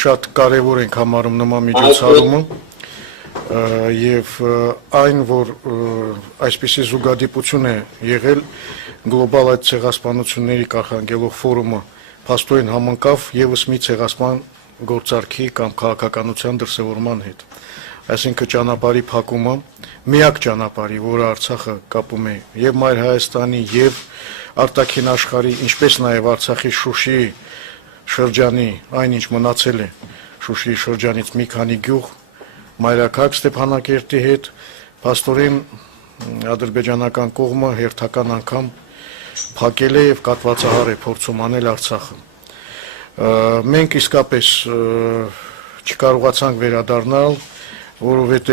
շատ կարևոր ենք համարում նման միջոցառումը եւ այն, որ այսպիսի զուգադիպություն է եղել գլոբալ այդ ցեղասպանությունների կանխարգելող ֆորումը փաստորեն համընկավ եւս մի ցեղասպան գործարքի կամ քաղաքականության դրսևորման հետ։ Այսինքն ճանապարհի փակումը միակ ճանապարհի, որը Արցախը կապում է եւ Մայր Հայաստանի եւ արտաքին աշխարհի, ինչպես նաեւ Արցախի Շուշիի շրջանի, այնինչ մնացել է Շուշիի շրջանից մի քանի գյուղ Մայրաքաղաք Ստեփանակերտի հետ, փաստորեն ադրբեջանական կողմը հերթական անգամ փակել է եւ կատվածահար է փորձում անել Արցախը։ Մենք իսկապես չկարողացանք վերադառնալ, որովհետև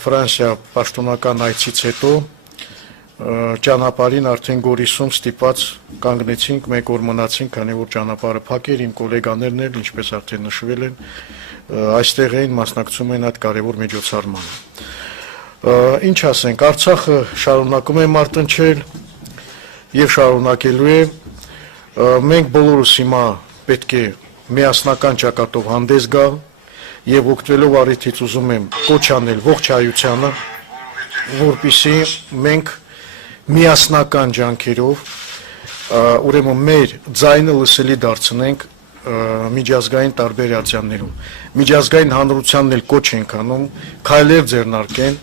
Ֆրանսիա պաշտոնական այցից հետո ճանապարհին արդեն Գորիսում ստիպված կանգնեցինք, մեկ օր մնացինք, քանի որ ճանապարհը փակ էր, իմ գոլեգաներն էլ, ինչպես արդեն նշվել են, այստեղ էին մասնակցում են այդ կարևոր միջոցառմանը։ Ինչ ասենք, Արցախը շարունակում է մարտնչել եւ շարունակելու է։ Մենք բոլորս հիմա պետք է միասնական ճակատով հանդես գալ եւ օգտվելով առիթից ուզում եմ կոչ անել ողջ հայությանը, որպեսզի մենք միասնական ջանքերով ուրեմն մեր ձայնը լսելի դարձնենք միջազգային տարբեր ատյաններում։ Միջազգային հանրությանն էլ կոչ ենք անում քայլեր ձեռնարկեն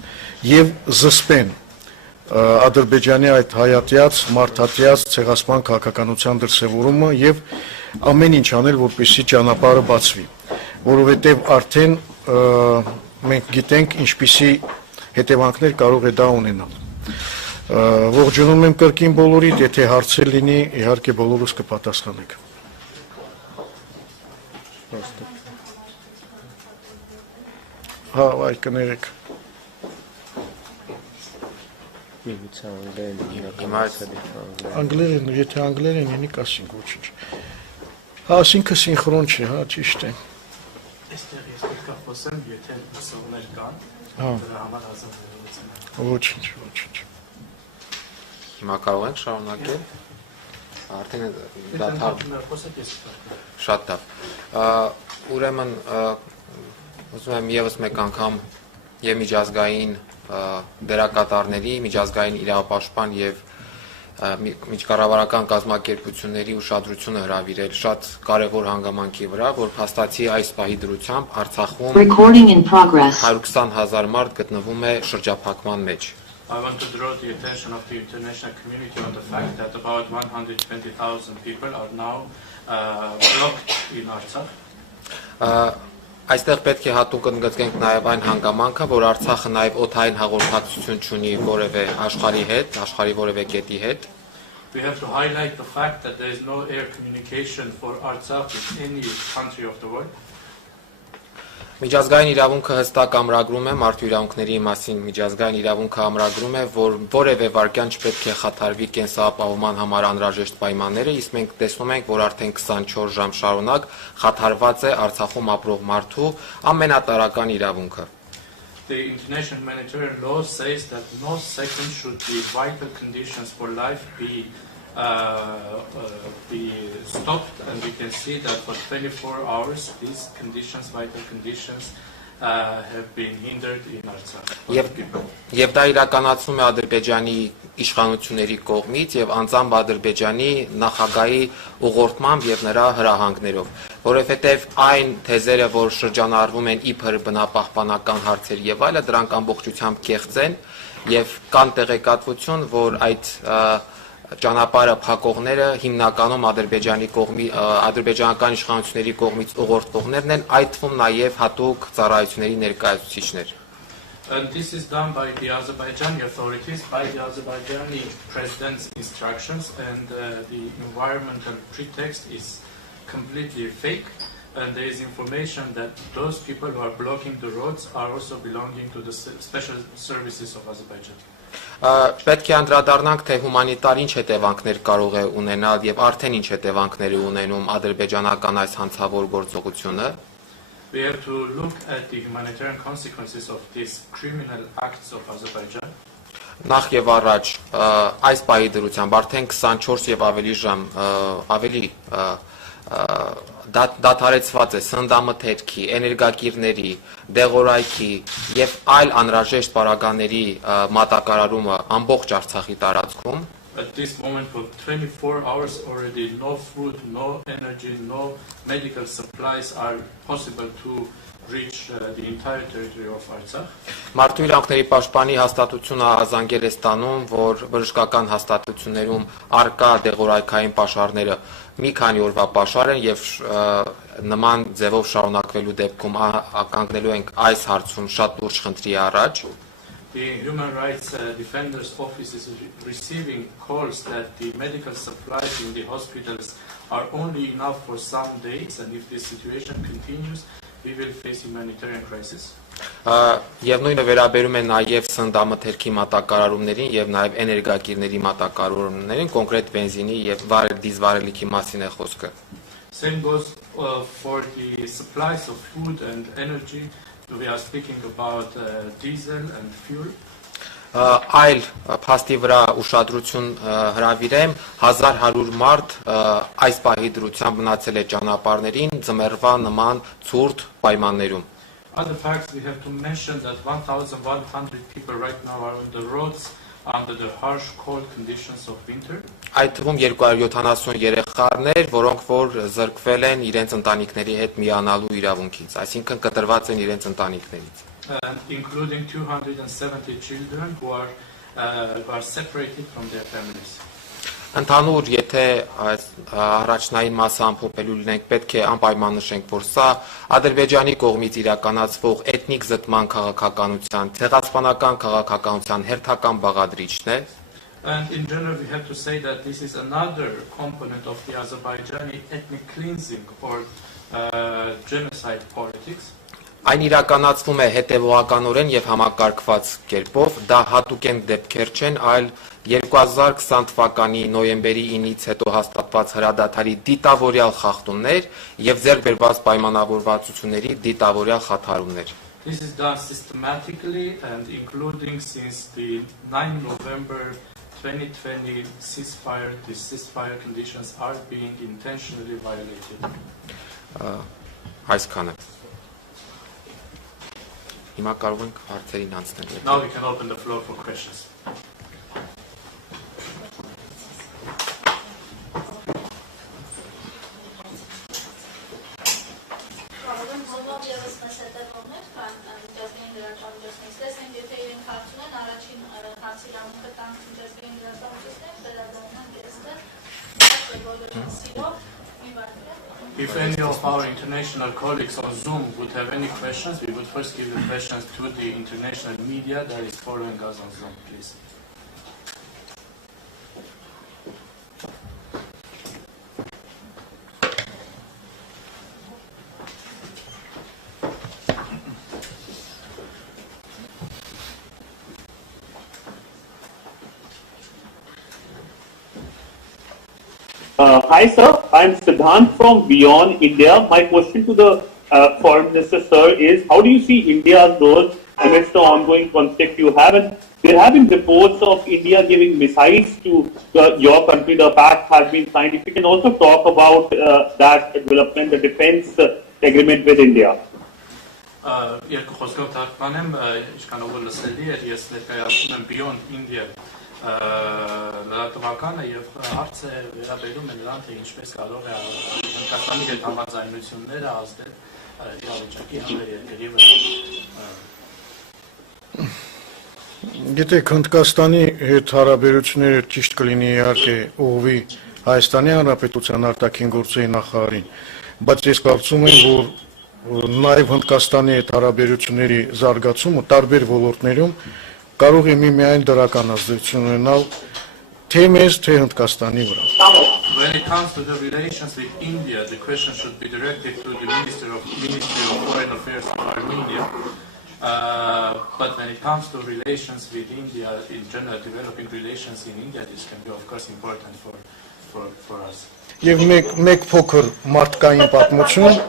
եւ զսպեն Ադրբեջանի այդ հայատյաց, մարդատյաց ցեղասպան քաղաքականության դրսևորումը եւ ամեն ինչ անել, որպեսզի ճանապարհը բացվի, որովհետեւ արդեն մենք գիտենք ինչպիսի հետևանքներ կարող է դա ունենալ։ Ողջունում եմ կրկին բոլորիդ, եթե հարցեր լինի, իհարկե բոլորս կպատասխանենք։ Հա, այ կներեք։ Անգլերեն, եթե անգլերեն ինի կասինք ոչինչ։ Հա, ասինքը սինխրոն չէ, հա, ճիշտ է։ Այստեղ ես պետք է խոսեմ, եթե լսողներ կան, դրա համար ազատ ոչինչ, ոչինչ։ Հիմա կարող ենք շարունակել։ Արդեն խոսեք ես։ Շատ լավ։ Ուրեմն ուզում եմ եւս մեկ անգամ եւ միջազգային դերակատարների, միջազգային իրավապաշտպան եւ միջկառավարական կազմակերպությունների ուշադրությունը հրավիրել շատ կարևոր հանգամանքի վրա, որ փաստացի այս պահի դրությամբ Արցախում 120,000 մարդ գտնվում է շրջափակման մեջ։ I want to draw the attention of the international community on the fact that about 120,000 people are now blocked in Artsakh. Այստեղ պետք է հատուկ ընդգծենք նաև այն հանգամանքը, որ Արցախը նաև օդային հաղորդակցություն չունի որևէ աշխարհի հետ, աշխարհի որևէ կետի հետ։ We have to highlight the fact that there is no air communication for Artsakh with any country of the world. Միջազգային իրավունքը հստակ ամրագրում է մարդու իրավունքների մասին, միջազգային իրավունքը ամրագրում է, որ որևէ վարքյան չպետք է խաթարվի կենսապահովման համար անհրաժեշտ պայմանները, իսկ մենք տեսնում ենք, որ արդեն 24 ժամ շարունակ խաթարված է Արցախում ապրող մարդու ամենատարրական իրավունքը։ The international humanitarian law says that no second should be vital conditions for life be stopped, and we can see that for 24 hours these conditions, vital conditions, have been hindered in Artsakh. Եվ դա իրականացվում է Ադրբեջանի իշխանությունների կողմից եւ անձամբ Ադրբեջանի նախագահի ուղղորդմամբ եւ նրա հրահանգներով, որովհետեւ այն թեզերը, որ շրջանառվում են իբր բնապահպանական հարցեր եւ այլը, դրանք ամբողջությամբ կեղծ են եւ կան տեղեկատվություն, որ այդ ճանապարհը փակողները հիմնականում ադրբեջանական իշխանությունների կողմից ուղղորդվողներն են, այդ թվում նաև հատուկ ծառայությունների ներկայացուցիչներ։ And this is done by the Azerbaijani authorities, by the Azerbaijani president's instructions, and the environmental pretext is completely fake. And there is information that those people who are blocking the roads are also belonging to the special services of Azerbaijan. Պետք է անդրադառնանք, թե հումանիտար ինչ հետևանքներ կարող է ունենալ եւ արդեն ինչ հետևանքներ է ունենում ադրբեջանական այս հանցավոր գործողությունը։ We have to look at the humanitarian consequences of these criminal acts of Azerbaijan. Նախ եւ առաջ այս պահի դրությամբ արդեն 24 եւ ավելի ժամ ավելի դադարեցված է սննդամթերքի, էներգակիրների, դեղորայքի եւ այլ անհրաժեշտ պարագաների մատակարարումը ամբողջ Արցախի տարածքում At this moment, for 24 hours already, no food, no energy, no medical supplies are possible to reach the entire territory of Artsakh. Մարդու իրավունքների պաշտպանի հաստատությունը ահազանգել է ստանում, որ բժշկական հաստատություններում արկա դեղորայքային պաշարները մի քանի օրվա պաշար են եւ նման ձևով շարունակվելու դեպքում ականգնելու ենք այս հարցում շատ լուրջ խնդրի առաջ. The Human Rights Defenders Office is receiving calls that the medical supplies in the hospitals are only enough for some days, and if this situation continues, we will face humanitarian crisis. Եվ նույնը վերաբերում է նաև սննդամթերքի մատակարարումներին եւ նաև էներգակիրների մատակարարումներին, կոնկրետ բենզինի եւ դիզվարելիքի մասին է խոսքը. Same goes for the supplies of food and energy. We are speaking about diesel and fuel. Այլ փաստի վրա ուշադրություն հրավիրեմ 1100 մարդ այս պահի դրությամբ մնացել է ճանապարհներին ձմեռվա նման ցուրտ պայմաններում. Other facts we have to mention that 1,100 people right now are on the roads under the harsh cold conditions of winter. Այդ թվում 270 երեխաներ, որոնք որ զրկվել են իրենց ընտանիքների հետ միանալու իրավունքից, այսինքն կտրված են իրենց ընտանիքներից. Including 270 children who are separated from their families. Ընդհանուր, եթե առաջնային մասը ամփոփելու լինենք, պետք է անպայման նշենք, որ սա Ադրբեջանի կողմից իրականացվող էթնիկ զտման քաղաքականության, ցեղասպանական քաղաքականության հերթական բաղադրիչն է. And in general, we have to say that this is another component of the Azerbaijani ethnic cleansing or genocide politics. Այն իրականացվում է հետևողականորեն եւ համակարգված կերպով, դա հատուկ դեպքեր չեն, այլ 2020 թվականի նոյեմբերի 9-ից հետո հաստատված հրադադարի դիտավորյալ խախտումներ եւ ձեռք բերված պայմանավորվածությունների դիտավորյալ խաթարումներ. This is done systematically and including since the 9 November 2020 ceasefire. The ceasefire conditions are being intentionally violated. Այսքանը. Հիմա կարող ենք հարցերին անցնել. Now we can open the floor for questions. If any of our international colleagues on Zoom would have any questions, we would first give the questions to the international media that is following us on Zoom, please. Hi sir, I am Siddhant from Beyond India. My question to the Foreign Minister sir is, how do you see India's role amidst the ongoing conflict you have? And there have been reports of India giving missiles to your country. The pact has been signed. If you can also talk about that development, the defense agreement with India. Երկու խոսքով թարգմանեմ, ինչքան ով լսելի էր, ես ներկայացնում եմ Beyond India լրատվականը եւ հարցը վերաբերում է նրան, թե ինչպես կարող է Հնդկաստանի հետ համաձայնությունները ազդել իրավիճակի համեր երկրի վրա։ Գիտեք, Հնդկաստանի հետ հարաբերությունները ճիշտ կլինի իհարկե ուղղվի Հայաստանի Հանրապետության արտաքին գործերի նախարարին, բայց ես կարծում եմ, որ նաև Հնդկաստանի հետ հարաբերությունների զարգացումը տարբեր ոլորտներում կարող է միայն դրական ազդեցություն ունենալ թե մեզ, թե Հնդկաստանի վրա։ When it comes to the relations with India, the question should be directed to the Ministry of Foreign Affairs of Armenia. But when it comes to relations with India, in general, developing relations in India, this can be, of course, important for us. Եվ մեկ փոքր մարդկային պատմություն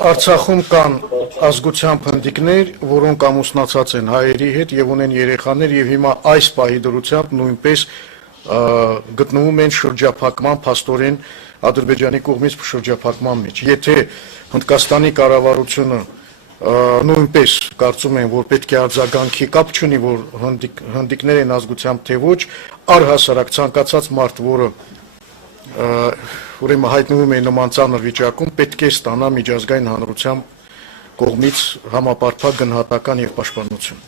Արցախում կան ազգությամբ հնդիկներ, որոնք ամուսնացած են հայերի հետ եւ ունեն երեխաներ եւ հիմա այս պահի դրությամբ նույնպես գտնվում են շրջափակման փաստորեն Ադրբեջանի կողմից շրջափակման մեջ։ Եթե Հնդկաստանի կառավարությունը նույնպես կարծում են, որ պետք է արձագանքի, կապ չունի, որ հնդիկներ են ազգությամբ թե ոչ, առհասարակ ցանկացած մարդ, որը ուրեմն հայտնվում է նման ծանր վիճակում, պետք է ստանա միջազգային հանրության կողմից համապարփակ գնահատական եւ պաշտպանություն։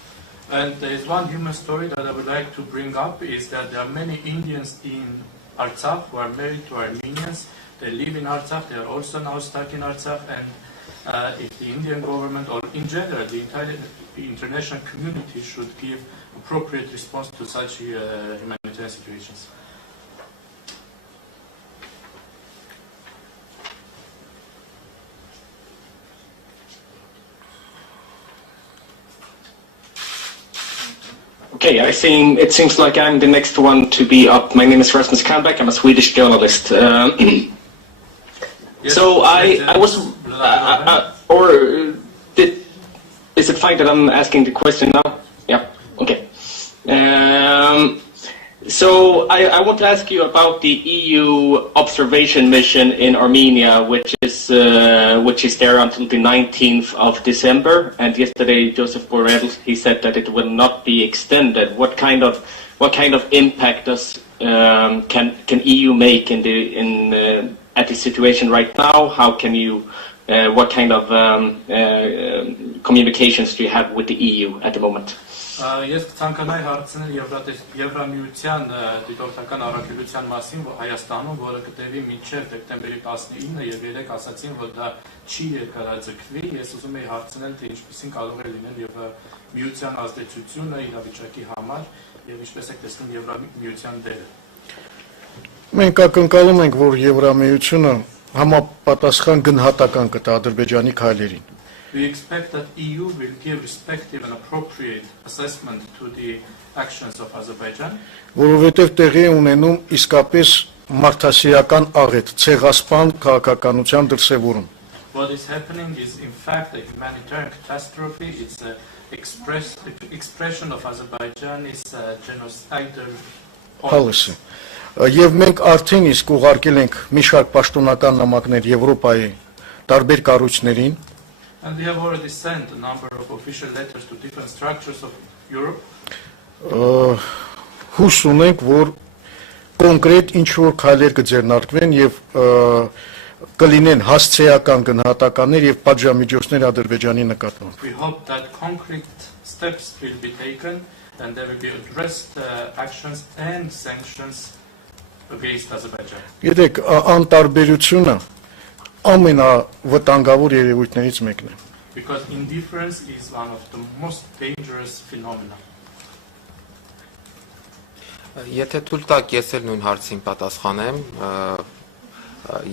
And there is one human story that I would like to bring up is that there are many Indians in Artsakh who are married to Armenians. They live in Artsakh, they are also now stuck in Artsakh, and if the Indian government or in general the entire international community should give appropriate response to such humanitarian situations. Okay, it seems like I'm the next one to be up. My name is Rasmus Kahnbäck. I'm a Swedish journalist. Yes, so I was, is it fine that I'm asking the question now? Yeah, okay. So I want to ask you about the EU observation mission in Armenia, which is there until the 19th of December. And yesterday, Joseph Borrell, he said that it will not be extended. What kind of impact does can EU make at the situation right now? How can you? What kind of communications do you have with the EU at the moment? Ես ցանկանայի հարցնել Եվրամիության դիտորդական առաքելության մասին Հայաստանում, որը կտևի մինչև դեկտեմբերի 19-ը եւ երեք ասացին, որ դա չի երկարաձգվի։ Ես ուզում եի հարցնել, թե ինչպիսին կարող է լինել Եվրամիության ազդեցությունը իրավիճակի համար եւ ինչպես է տեսնում Եվրամիության դերը։ Մենք ակնկալում ենք, որ Եվրամիությունը համապատասխան գնահատական կտա Ադրբեջանի քայլերին։ We expect that EU will give respective and appropriate assessment to the actions of Azerbaijan. Որովհետև տեղի է ունենում իսկապես մարդասիրական աղետ, ցեղասպան քաղաքականության դրսևորում։ What is happening is in fact a humanitarian catastrophe. It's an expression of Azerbaijan's genocidal policy. Եվ մենք արդեն իսկ ուղարկել ենք մի շարք պաշտոնական նամակներ Եվրոպայի տարբեր կառույցներին։ And we have already sent a number of official letters to different structures of Europe. Հույս ունենք, որ կոնկրետ ինչ-որ քայլեր կձեռնարկվեն եւ կլինեն հասցեական գնահատականներ եւ պատժամիջոցներ Ադրբեջանի նկատմամբ։ We hope that concrete steps will be taken and there will be addressed actions and sanctions against Azerbaijan. Գիտեք, անտարբերությունը ամենավտանգավոր երևույթներից մեկն է։ Because indifference is one of the most dangerous phenomena. Եթե թույլ տաք, ես էլ նույն հարցին պատասխանեմ,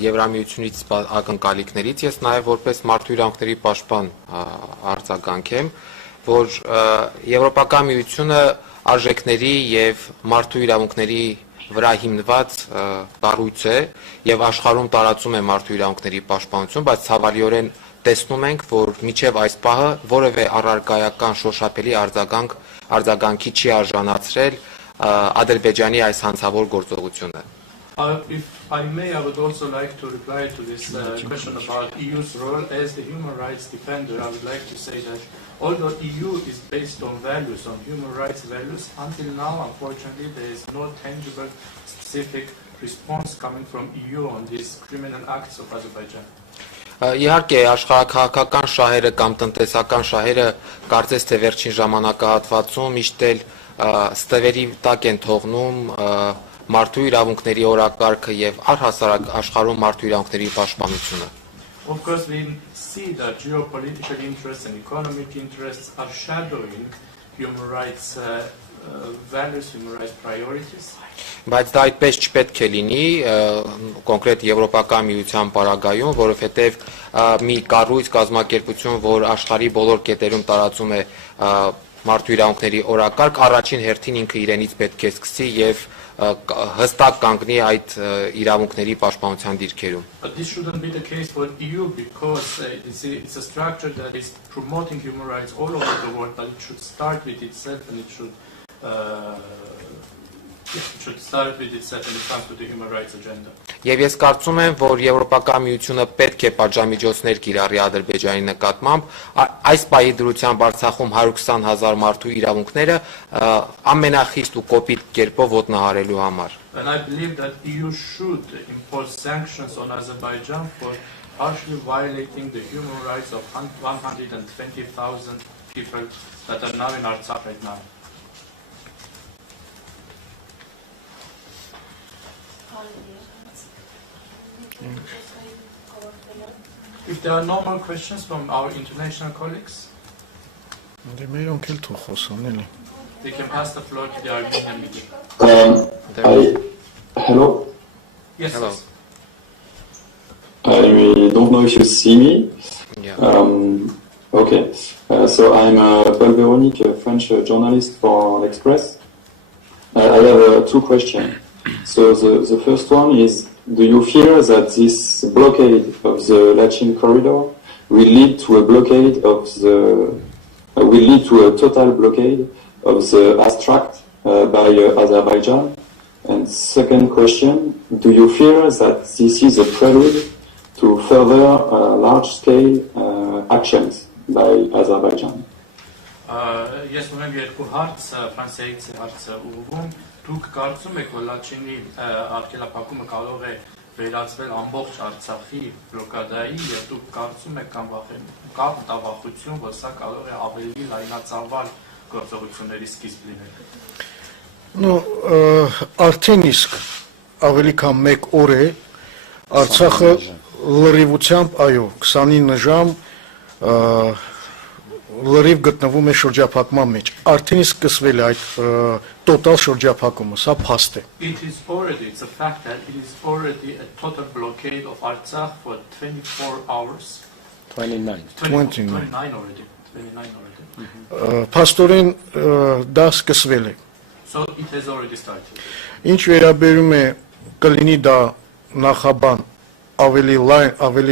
Եվրամիությունից ակնկալիքներից ես նաև որպես մարդու իրավունքների պաշտպան արձագանքեմ, որ Եվրոպական միությունը արժեքների եւ մարդու իրավունքների վրա հիմնված կառույց է եւ աշխարհում տարածում է մարդու իրավունքների պաշտպանություն, բայց ցավալիորեն տեսնում ենք, որ մինչեւ այս պահը որևէ առարկայական շոշափելի արձագանքի չի արժանացրել Ադրբեջանի այս հանցավոր գործողությունը։ If I may, I would also like to reply to this question about EU's role as the human rights defender. I would like to say that although EU is based on values, on human rights values, until now, unfortunately, there is no tangible, specific response coming from EU on these criminal acts of Azerbaijan. Իհարկե, աշխարհաքաղաքական շահերը կամ տնտեսական շահերը կարծես թե վերջին ժամանակահատվածում միշտ էլ ստվերի տակ են թողնում մարդու իրավունքների օրակարգը եւ առհասարակ աշխարհում մարդու իրավունքների պաշտպանությունը։ Of course, we see that geopolitical interests and economic interests are shadowing human rights values, human rights priorities. Բայց դա այդպես չպետք է լինի կոնկրետ Եվրոպական միության պարագայում, որովհետև մի կառույց կազմակերպություն, որ աշխարհի բոլոր կետերում տարածում է մարդու իրավունքների օրակարգ, առաջին հերթին ինքը իրենից պետք է սկսի եւ հստակ կանգնի այդ իրավունքների պաշտպանության դիրքերում։ But this shouldn't be the case for EU because it's a structure that is promoting human rights all over the world, but it should start with itself and it should It should start with itself when it comes to the human rights agenda. Եվ ես կարծում եմ, որ Եվրոպական միությունը պետք է պատժամիջոցներ կիրառի Ադրբեջանի նկատմամբ, այս պահի դրությամբ Արցախում 120,000 մարդու իրավունքները ամենախիստ ու կոպիտ կերպով ոտնահարելու համար։ And I believe that EU should impose sanctions on Azerbaijan for partially violating the human rights of 120,000 people that are now in Artsakh right now. If there are no more questions from our international colleagues, we can pass the floor to the Armenian media. Hello. Yes. Hello. Yes. I don't know if you see me. Yeah. Okay. So I'm Paul Véronique, a French journalist for L'Express. I have two questions. So the first one is, do you fear that this blockade of the Lachin corridor will lead to a blockade of the will lead to a total blockade of the Astract by Azerbaijan? And second question, do you fear that this is a prelude to further large-scale actions by Azerbaijan? Ես ունեմ երկու հարց, Ֆրանսիայից է հարցը ուղղվում։ Դուք կարծում եք, որ Լաչինի արգելափակումը կարող է վերածվել ամբողջ Արցախի բլոկադայի, եւ դուք կարծում եք կամ մտավախություն, որ սա կարող է ավելի լայնածավալ գործողությունների սկիզբ լինել։ Արդեն իսկ ավելի քան 1 օր է Արցախը լրիվությամբ, այո, 29 ժամ լրիվ գտնվում է շրջափակման մեջ։ Արդեն իսկ սկսվել է այդ տոտալ շրջափակումը, սա փաստ է։ It's a fact that it is already a total blockade of Artsakh for 24 hours. 29 already. Փաստորեն դա սկսվել է։ So it has already started. Ինչ վերաբերում է կլինի դա նախաբան ավելի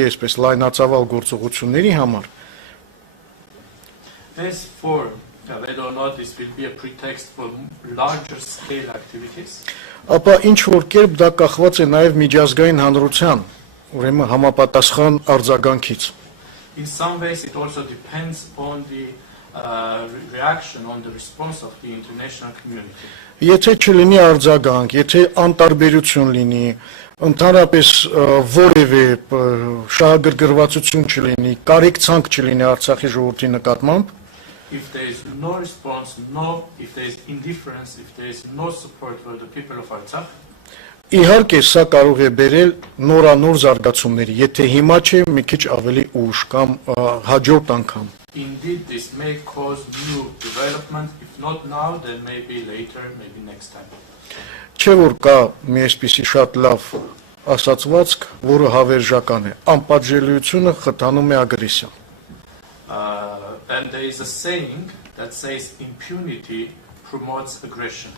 այսպես լայնածավալ գործողությունների համար, As for whether or not this will be a pretext for larger scale activities, ապա ինչ որ կերպ դա կախված է նաև միջազգային հանրության, ուրեմն համապատասխան արձագանքից։ in some ways it also depends on the reaction, on the response of the international community. Եթե չլինի արձագանք, եթե անտարբերություն լինի, ընդհանրապես որևէ շահագրգռվածություն չլինի, կարեկցանք չլինի Արցախի ժողովրդի նկատմամբ, If there is no response, if there is indifference, if there is no support for the people of Artsakh, իհարկե սա կարող է բերել նորանոր զարգացումների, եթե հիմա չէ, մի քիչ ավելի ուշ կամ հաջորդ անգամ։ indeed this may cause new development. If not now, then maybe later, maybe next time. Չէ որ կա մի այսպիսի շատ լավ ասացվածք, որը հավերժական է, անպատժելիությունը խթանում է ագրեսիան։ And there is a saying that says impunity promotes aggression.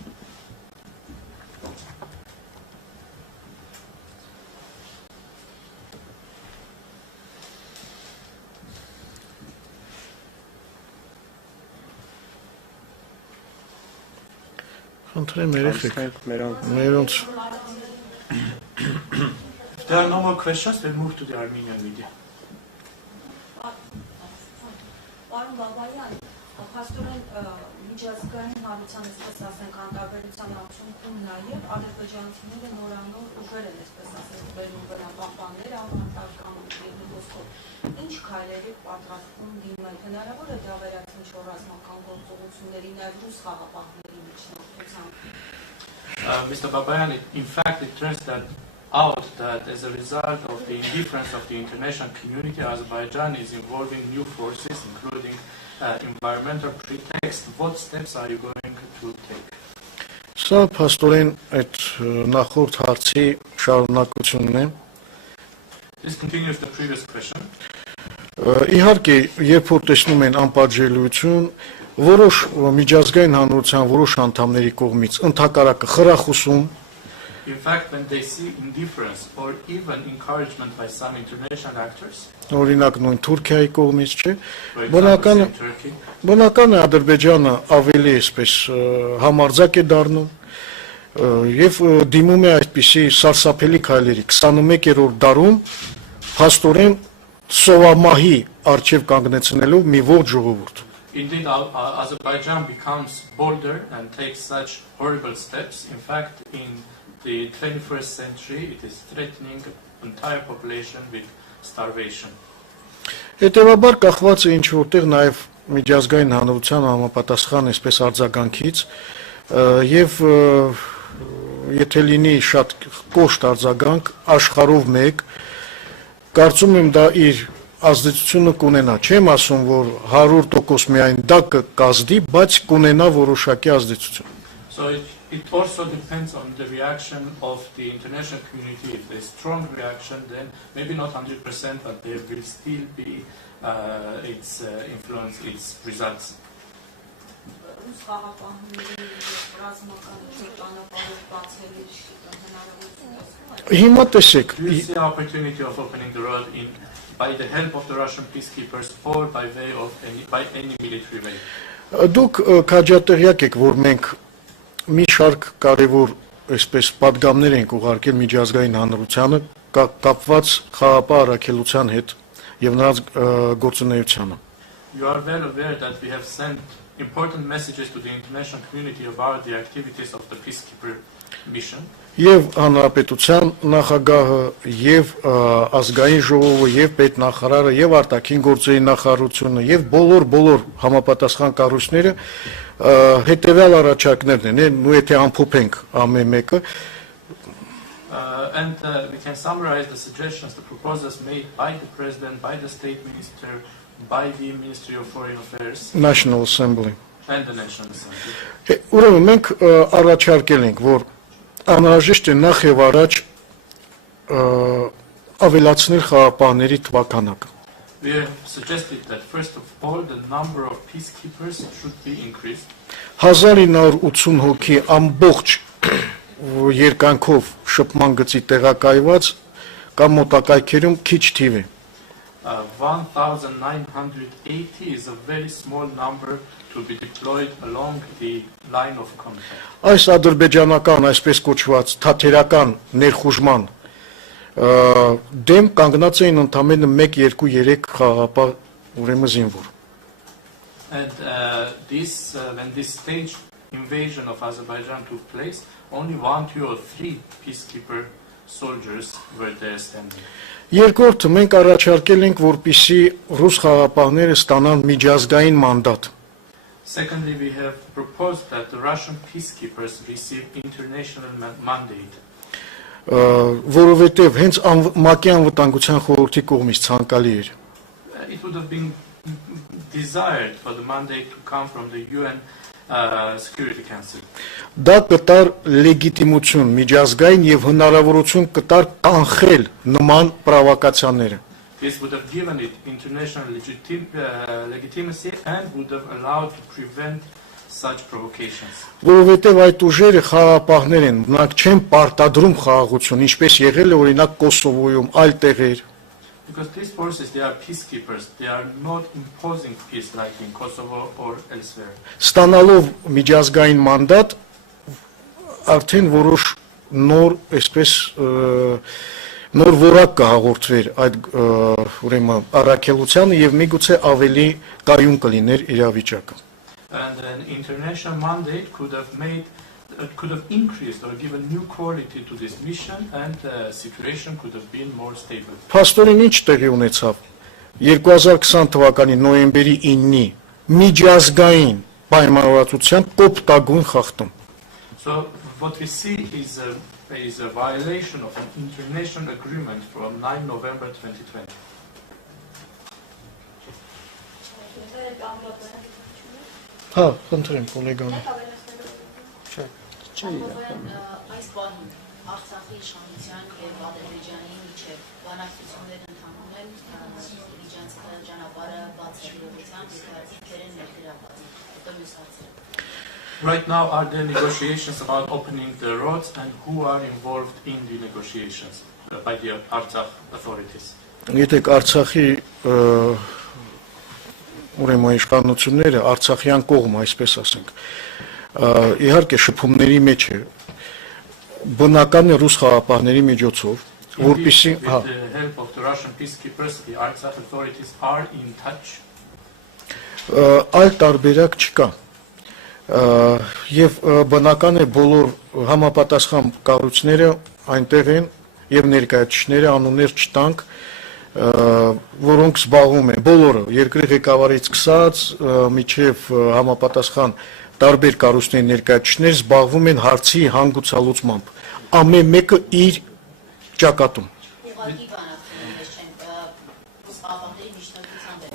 Խնդրեմ երեխեք, մերոնց If there are no more questions, we'll move to the Armenian media. Պարոն Բաբայան, փաստորեն միջազգային հանրության այսպես ասենք անտարբերության արդյունքում նաև ադրբեջանցիները նորանոր ուժեր են այսպես ասենք վերում բնապահպաններ անհատար կամ ոսկով։ Ինչ քայլերի պատրաստվում դիմել, հնարավոր է դա վերածել ինչ-որ ռազմական գործողությունների նաև ռուս խաղապահների միջնորդությամբ։ Mr. Babayan, in fact, it turns out that as a result of the indifference of the international community, Azerbaijan is involving new forces, including environmental pretext. What steps are you going to take? Սա փաստորեն այդ նախորդ հարցի շարունակությունն է։ This continues the previous question. Իհարկե, երբ որ տեսնում են անպատժելիություն, որոշ միջազգային հանրության որոշ անդամների կողմից ընդհակառակը խրախուսում, In fact, when they see indifference or even encouragement by some international actors, օրինակ նույն Թուրքիայի կողմից, չէ, for example, say Turkey, բնական է Ադրբեջանը ավելի այսպես համարձակ է դառնում եւ դիմում է այդպիսի սարսափելի քայլերի 21-րդ դարում փաստորեն սովամահի արչեւ կանգնեցնելով մի ողջ ժողովուրդ. Indeed, Azerbaijan becomes bolder and takes such horrible steps. In fact, in the 21st century, it is threatening the entire population with starvation. Հետևաբար կախված է ինչ որտեղ նաև միջազգային հանրության համապատասխան այսպես արձագանքից եւ եթե լինի շատ կոշտ արձագանք աշխարհով մեկ կարծում եմ դա իր ազդեցությունը կունենա չեմ ասում որ 100% միայն դա կկազդի բայց կունենա որոշակի ազդեցություն. So it also depends on the reaction of the international community. If there's strong reaction, then maybe not 100%, but there will still be its influence, its results. Հիմա տեսեք. Do you see the opportunity of opening the road by the help of the Russian peacekeepers or by any military way? Դուք քաջատեղյակ եք որ մենք մի շարք կարևոր այսպես պատգամներ ենք ուղարկել միջազգային հանրությանը կապված խաղապահ առաքելության հետ եւ նրանց գործունեությանը. You are well aware that we have sent important messages to the international community about the activities of the peacekeeper mission. Եվ հանրապետության նախագահը եւ ազգային ժողովը եւ պետնախարարը եւ արտաքին գործերի նախարարությունը եւ բոլոր համապատասխան կառույցները հետևյալ առաջարկներն են ու եթե ամփոփենք ամեն մեկը And we can summarize the suggestions, the proposals made by the president, by the state minister, by the Ministry of Foreign Affairs, National Assembly. And the National Assembly. Ուրեմն մենք առաջարկել ենք որ անհրաժեշտ է նախ եւ առաջ ավելացնել խաղապահների թվականակը. We have suggested that first of all the number of peacekeepers should be increased. 1980 հոգի ամբողջ երկայնքով շփման գծի տեղակայված կամ մոտակայքերում քիչ թիվ է. 1980 is a very small number to be deployed along the line of contact. Այս ադրբեջանական այսպես կոչված թաթերական ներխուժման դեմ կանգնած էին ընդամենը 1-2-3 խաղապահ ուրեմն զինվոր. And when this staged invasion of Azerbaijan took place, only 1, 2 or 3 peacekeeper soldiers were there standing. Երկրորդը մենք առաջարկել ենք որպեսզի ռուս խաղապահները ստանան միջազգային մանդատ. Secondly, we have proposed that the Russian peacekeepers receive international mandate. Որովհետև հենց ՄԱԿ-ի անվտանգության խորհրդի կողմից ցանկալի էր. It would have been desired for the mandate to come from the UN Security Council. Դա կտար լեգիտիմություն միջազգային եւ հնարավորություն կտար կանխել նման պրովոկացիաները. This would have given it international legitimacy and would have allowed to prevent such provocations. Որովհետև այդ ուժերը խաղապահներ են, նրանք չեն պարտադրում խաղաղություն, ինչպես եղել է օրինակ Կոսովոյում, այլ տեղեր. Because these forces, they are peacekeepers. They are not imposing peace like in Kosovo or elsewhere. Ստանալով միջազգային մանդատ արդեն որոշ նոր այսպես նոր որակ կհաղորդվեր այդ ուրեմն առաքելությանը եւ միգուցե ավելի կայուն կլիներ իրավիճակը. And an international mandate could have increased or given new quality to this mission and the situation could have been more stable. Փաստորեն ինչ տեղի ունեցավ 2020 թվականի նոյեմբերի 9-ի միջազգային պայմանավորվածության կոպտագույն խախտում. So what we see is a violation of an international agreement from 9 November 2020. Հա, խնդրեմ գոլեգան. Այս բանում Արցախի իշխանության եւ Ադրբեջանի միջեւ բանակցություններ ընթանում են իրենց ճանապարհը բացառությամբ դերեն ներգրաված։ Հետո մյուս հարցը։ Right now are there negotiations about opening the roads and who are involved in the negotiations by the Artsakh authorities? Գիտեք Արցախի ուրեմն իշխանությունները Արցախյան կողմը, այսպես ասենք, իհարկե շփումների մեջ է բնական է ռուս խաղապահների միջոցով, որպեսզի with the help of the Russian peacekeepers, the Artsakh authorities are in touch. Այլ տարբերակ չկա։ Եվ բնական է բոլոր համապատասխան կառույցները այնտեղ են եւ ներկայացուցիչները անուններ չտանք, որոնք զբաղվում են բոլորը երկրի ղեկավարից սկսած միջև համապատասխան տարբեր կառույցների ներկայացուցիչներ զբաղվում են հարցի հանգուցալուծմամբ։ Ամեն մեկը իր ճակատում։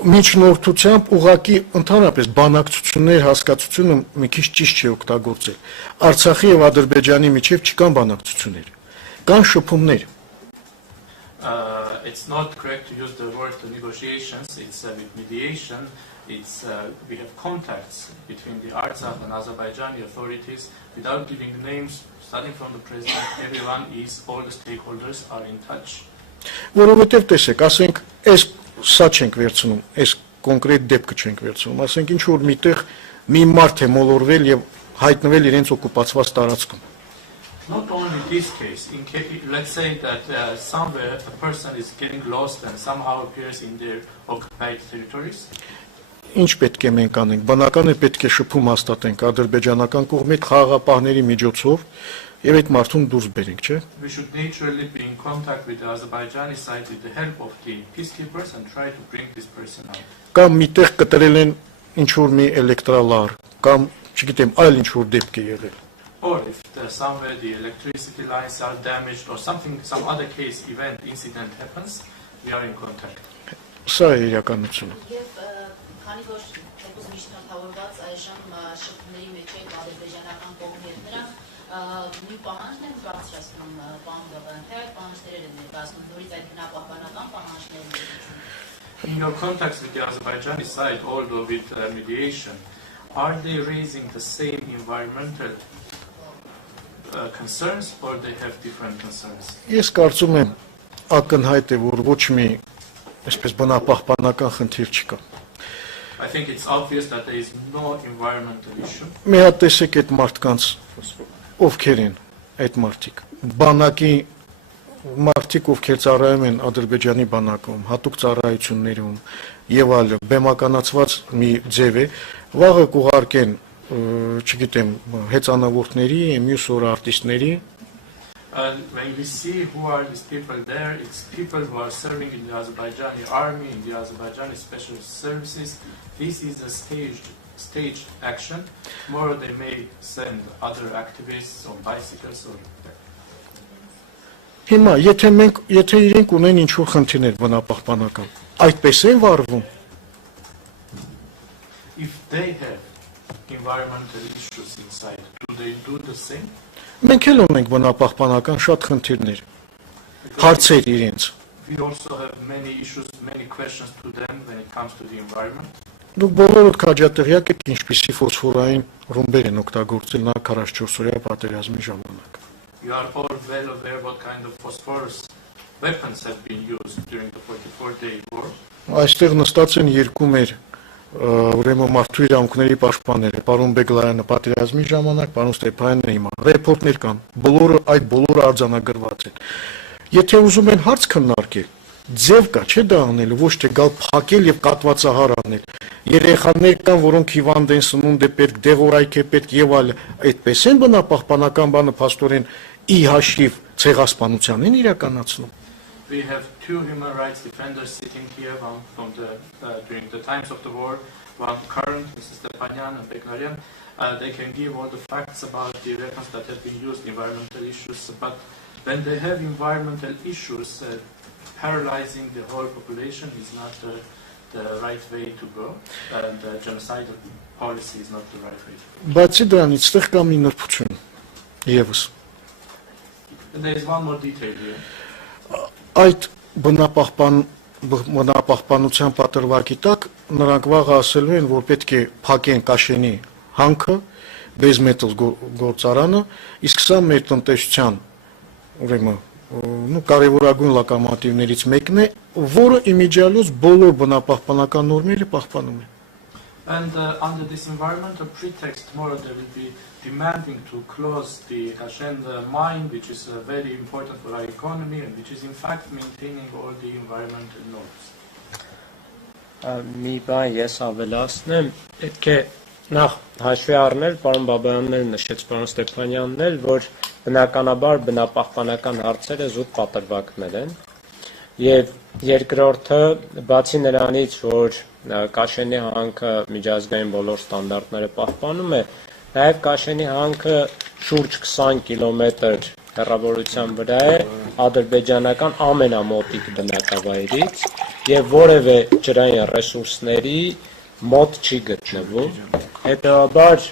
Միջնորդությամբ ուղղակի ընդհանրապես բանակցություններ հասկացությունը մի քիչ ճիշտ չի օգտագործել։ Արցախի եւ Ադրբեջանի միջև չկան բանակցություններ, կան շփումներ։ It's not correct to use the word negotiations, it's with mediation, it's we have contacts between the Artsakh and Azerbaijani authorities without giving names, starting from the president, everyone is, all the stakeholders are in touch. Որովհետև տեսեք, ասենք, այս սա չենք վերցնում, այս կոնկրետ դեպքը չենք վերցնում, ասենք ինչ որ միտեղ մի մարդ է մոլորվել եւ հայտնվել իրենց օկուպացված տարածքում։ Not only this case, let's say that somewhere a person is getting lost and somehow appears in their occupied territories. Ինչ պետք է մենք անենք, բնական է պետք է շփում հաստատենք ադրբեջանական կողմի խաղաղապահների միջոցով եւ այդ մարդուն դուրս բերենք, չէ՞։ We should naturally be in contact with the Azerbaijani side with the help of the peacekeepers and try to bring this person out. Կամ միտեղ կտրել են ինչ որ մի էլեկտրալար, կամ չգիտեմ, այլ ինչ որ դեպք է եղել։ Or if somewhere the electricity lines are damaged or something, some other case, event, incident happens, we are in contact. Սա է իրականությունը։ Եվ քանի որ թեկուզ միջնորդավորված այժմ շփումների մեջ է ադրբեջանական կողմի հետ նրանք մի պահանջն են բարձրացնում պարոն Գավան, թե այդ պահանջները են ներկայացնում, նորից այդ բնապահպանական պահանջներն են։ In your contacts with the Azerbaijani side, although with mediation, are they raising the same environmental concerns or they have different concerns? Ես կարծում եմ ակնհայտ է, որ ոչ մի այսպես բնապահպանական խնդիր չկա։ I think it's obvious that there is no environmental issue. Մի հատ տեսեք այդ մարդկանց ովքեր են այդ մարդիկ։ Բանակի մարդիկ ովքեր ծառայում են Ադրբեջանի բանակում, հատուկ ծառայություններում եւ այլ բեմականացված մի ձև է, վաղը կուղարկեն, չգիտեմ, հեծանավորների, մյուս օր արտիստների։ When we see who are these people there, it's people who are serving in the Azerbaijani army, in the Azerbaijani special services. This is a staged action. Tomorrow they may send other activists on bicycles or. Հիմա, եթե իրենք ունեն ինչ-որ խնդիրներ բնապահպանական, այդպես են վարվում։ If they have environmental issues inside, do they do the same? Մենք էլ ունենք բնապահպանական շատ խնդիրներ, հարցեր իրենց։ We also have many issues, many questions to them when it comes to the environment. Դուք բոլորդ քաջատեղյակ եք ինչպիսի ֆոսֆորային ռումբեր են օգտագործել նա 44-օրյա պատերազմի ժամանակ։ You are all well aware what kind of phosphorus weapons have been used during the 44-day war. Այստեղ նստած են երկու մեր ուրեմն մարդու իրավունքների պաշտպանները, պարոն Բեգլայանը պատերազմի ժամանակ, պարոն Ստեփանյանը հիմա ռեպորտներ կան, բոլորը արձանագրված են։ Եթե ուզում են հարց քննարկել, ձև կա, չէ՞ դա անելու, ոչ թե գալ փակել եւ կատվածահար անել։ Երեխաներ կան, որոնք հիվանդ են, սնունդ է պետք, դեղորայք է պետք եւ այլ, այդպես են բնապահպանական բանը փաստորեն ի հաշիվ ցեղասպանության են իրականացնում։ We have two human rights defenders sitting here, one from during the times of the war, one current, Mrs. Stepanyan and Beglarian. They can give all the facts about the weapons that have been used, environmental issues, but when they have environmental issues, paralyzing the whole population is not the right way to go, and genocidal policy is not the right way to go. Բացի դրանից, այստեղ կա մի նրբություն եւս։ And there is one more detail here. Այդ բնապահպանության պատրվակի տակ նրանք վաղը ասելու են, որ պետք է փակեն Կաշենի հանքը, բեզմետալ գործարանը, իսկ սա մեր տնտեսության ուրեմն կարևորագույն լոկոմոտիվներից մեկն է, որը իմիջիալոց բոլոր բնապահպանական նորմերը պահպանում է։ And under this environmental pretext, tomorrow there will be demanding to close the Kashen mine, which is very important for our economy and which is in fact maintaining all the environmental norms. Մի բան ես ավելացնեմ, պետք է նախ հաշվի առնել, պարոն Բաբայանն էլ նշեց, պարոն Ստեփանյանն էլ, որ բնականաբար բնապահպանական հարցերը զուտ պատրվակներ են, եւ երկրորդը, բացի նրանից, որ Կաշենի հանքը միջազգային բոլոր ստանդարտները պահպանում է, նաեւ Կաշենի հանքը շուրջ 20 կիլոմետր հեռավորության վրա է ադրբեջանական ամենամոտիկ բնակավայրից եւ որևէ ջրային ռեսուրսների մոտ չի գտնվում։ Հետևաբար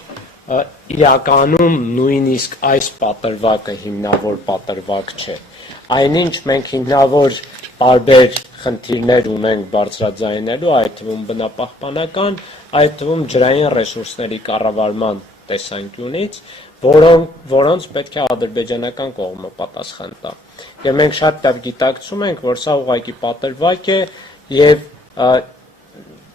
իրականում նույնիսկ այս պատրվակը հիմնավոր պատրվակ չէ։ Այնինչ մենք հիմնավոր տարբեր խնդիրներ ունենք բարձրաձայնելու, այդ թվում բնապահպանական, այդ թվում ջրային ռեսուրսների կառավարման տեսանկյունից, որոնց պետք է ադրբեջանական կողմը պատասխան տա։ Եվ մենք շատ լավ գիտակցում ենք, որ սա ուղղակի պատրվակ է եւ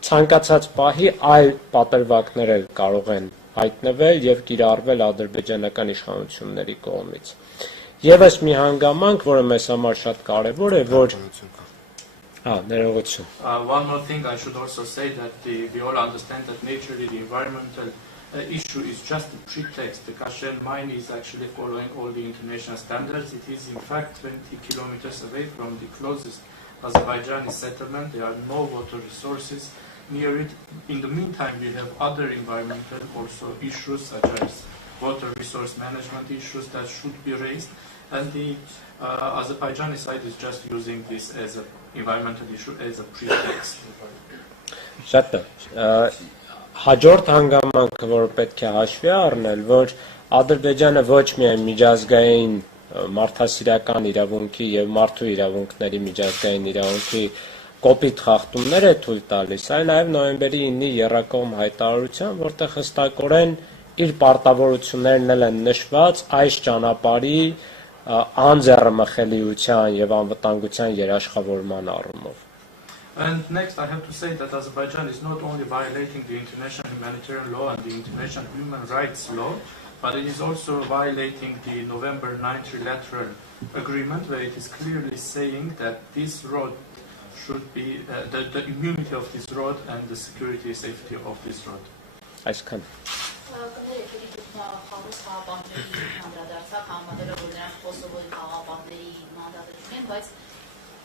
ցանկացած պահի այլ պատրվակներ էլ կարող են հայտնվել եւ կիրառվել ադրբեջանական իշխանությունների կողմից։ Եվս մի հանգամանք, որը մեզ համար շատ կարեւոր է, որ ներողություն։ One more thing I should also say that we all understand that naturally the environmental issue is just a pretext. The Kashen mine is actually following all the international standards. It is in fact 20 kilometers away from the closest Azerbaijani settlement. There are no water resources near it. In the meantime, we have other environmental also issues such as water resource management issues that should be raised, and the Azerbaijani side is just using this as an environmental issue as a pretext. Շատ հաջորդ հանգամանքը, որ պետք է հաշվի առնել, որ Ադրբեջանը ոչ միայն միջազգային մարդասիրական իրավունքի եւ մարդու իրավունքների միջազգային իրավունքի կոպիտ խախտումներ է թույլ տալիս, այլ նաեւ նոյեմբերի 9-ի եռակողմ հայտարարության, որտեղ հստակորեն իր պարտավորություններն են նշված այս ճանապարհի անձեռամխելիության եւ անվտանգության երաշխավորման առումով։ And next, I have to say that Azerbaijan is not only violating the international humanitarian law and the international human rights law, but it is also violating the November 9 trilateral agreement, where it is clearly saying that this road should be, the immunity of this road and the security and safety of this road. Այսքան։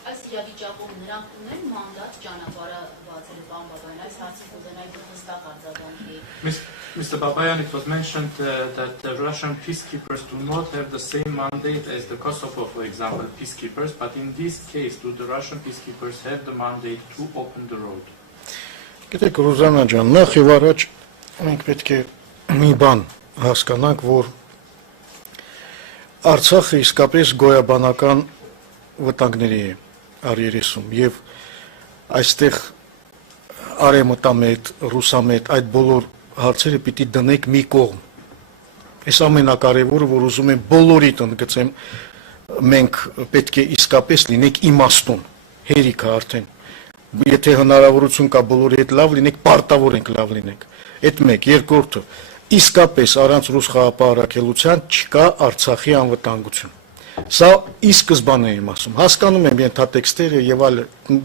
Այս իրավիճակում նրանք ունեն մանդատ ճանապարհը բացել բան բավական այս հարցը կուզենայի հստակ արձագանքի։ Mr. Babayan, it was mentioned that the Russian peacekeepers do not have the same mandate as the Kosovo, for example, peacekeepers, but in this case, do the Russian peacekeepers have the mandate to open the road? Գիտեք, Ռուզանա ջան, նախ եւ առաջ մենք պետք է մի բան հասկանանք, որ Արցախը իսկապես գոյաբանական վտանգների է արիերեսում եւ այստեղ արեմտամետ, ռուսամետ այդ բոլոր հարցերը պիտի դնենք մի կողմ։ Այս ամենակարևորը, որ ուզում եմ բոլորիդ ընդգծեմ, մենք պետք է իսկապես լինենք իմաստուն, հերիքը արդեն։ Եթե հնարավորություն կա բոլորի հետ լավ լինենք, պարտավոր ենք լավ լինենք։ Այդ մեկ, երկրորդը, իսկապես առանց ռուս խաղապահարակելության չկա Արցախի անվտանգություն։ Սա ի սկզբանե եմ ասում, հասկանում եմ ենթատեքստերը եւ այլ,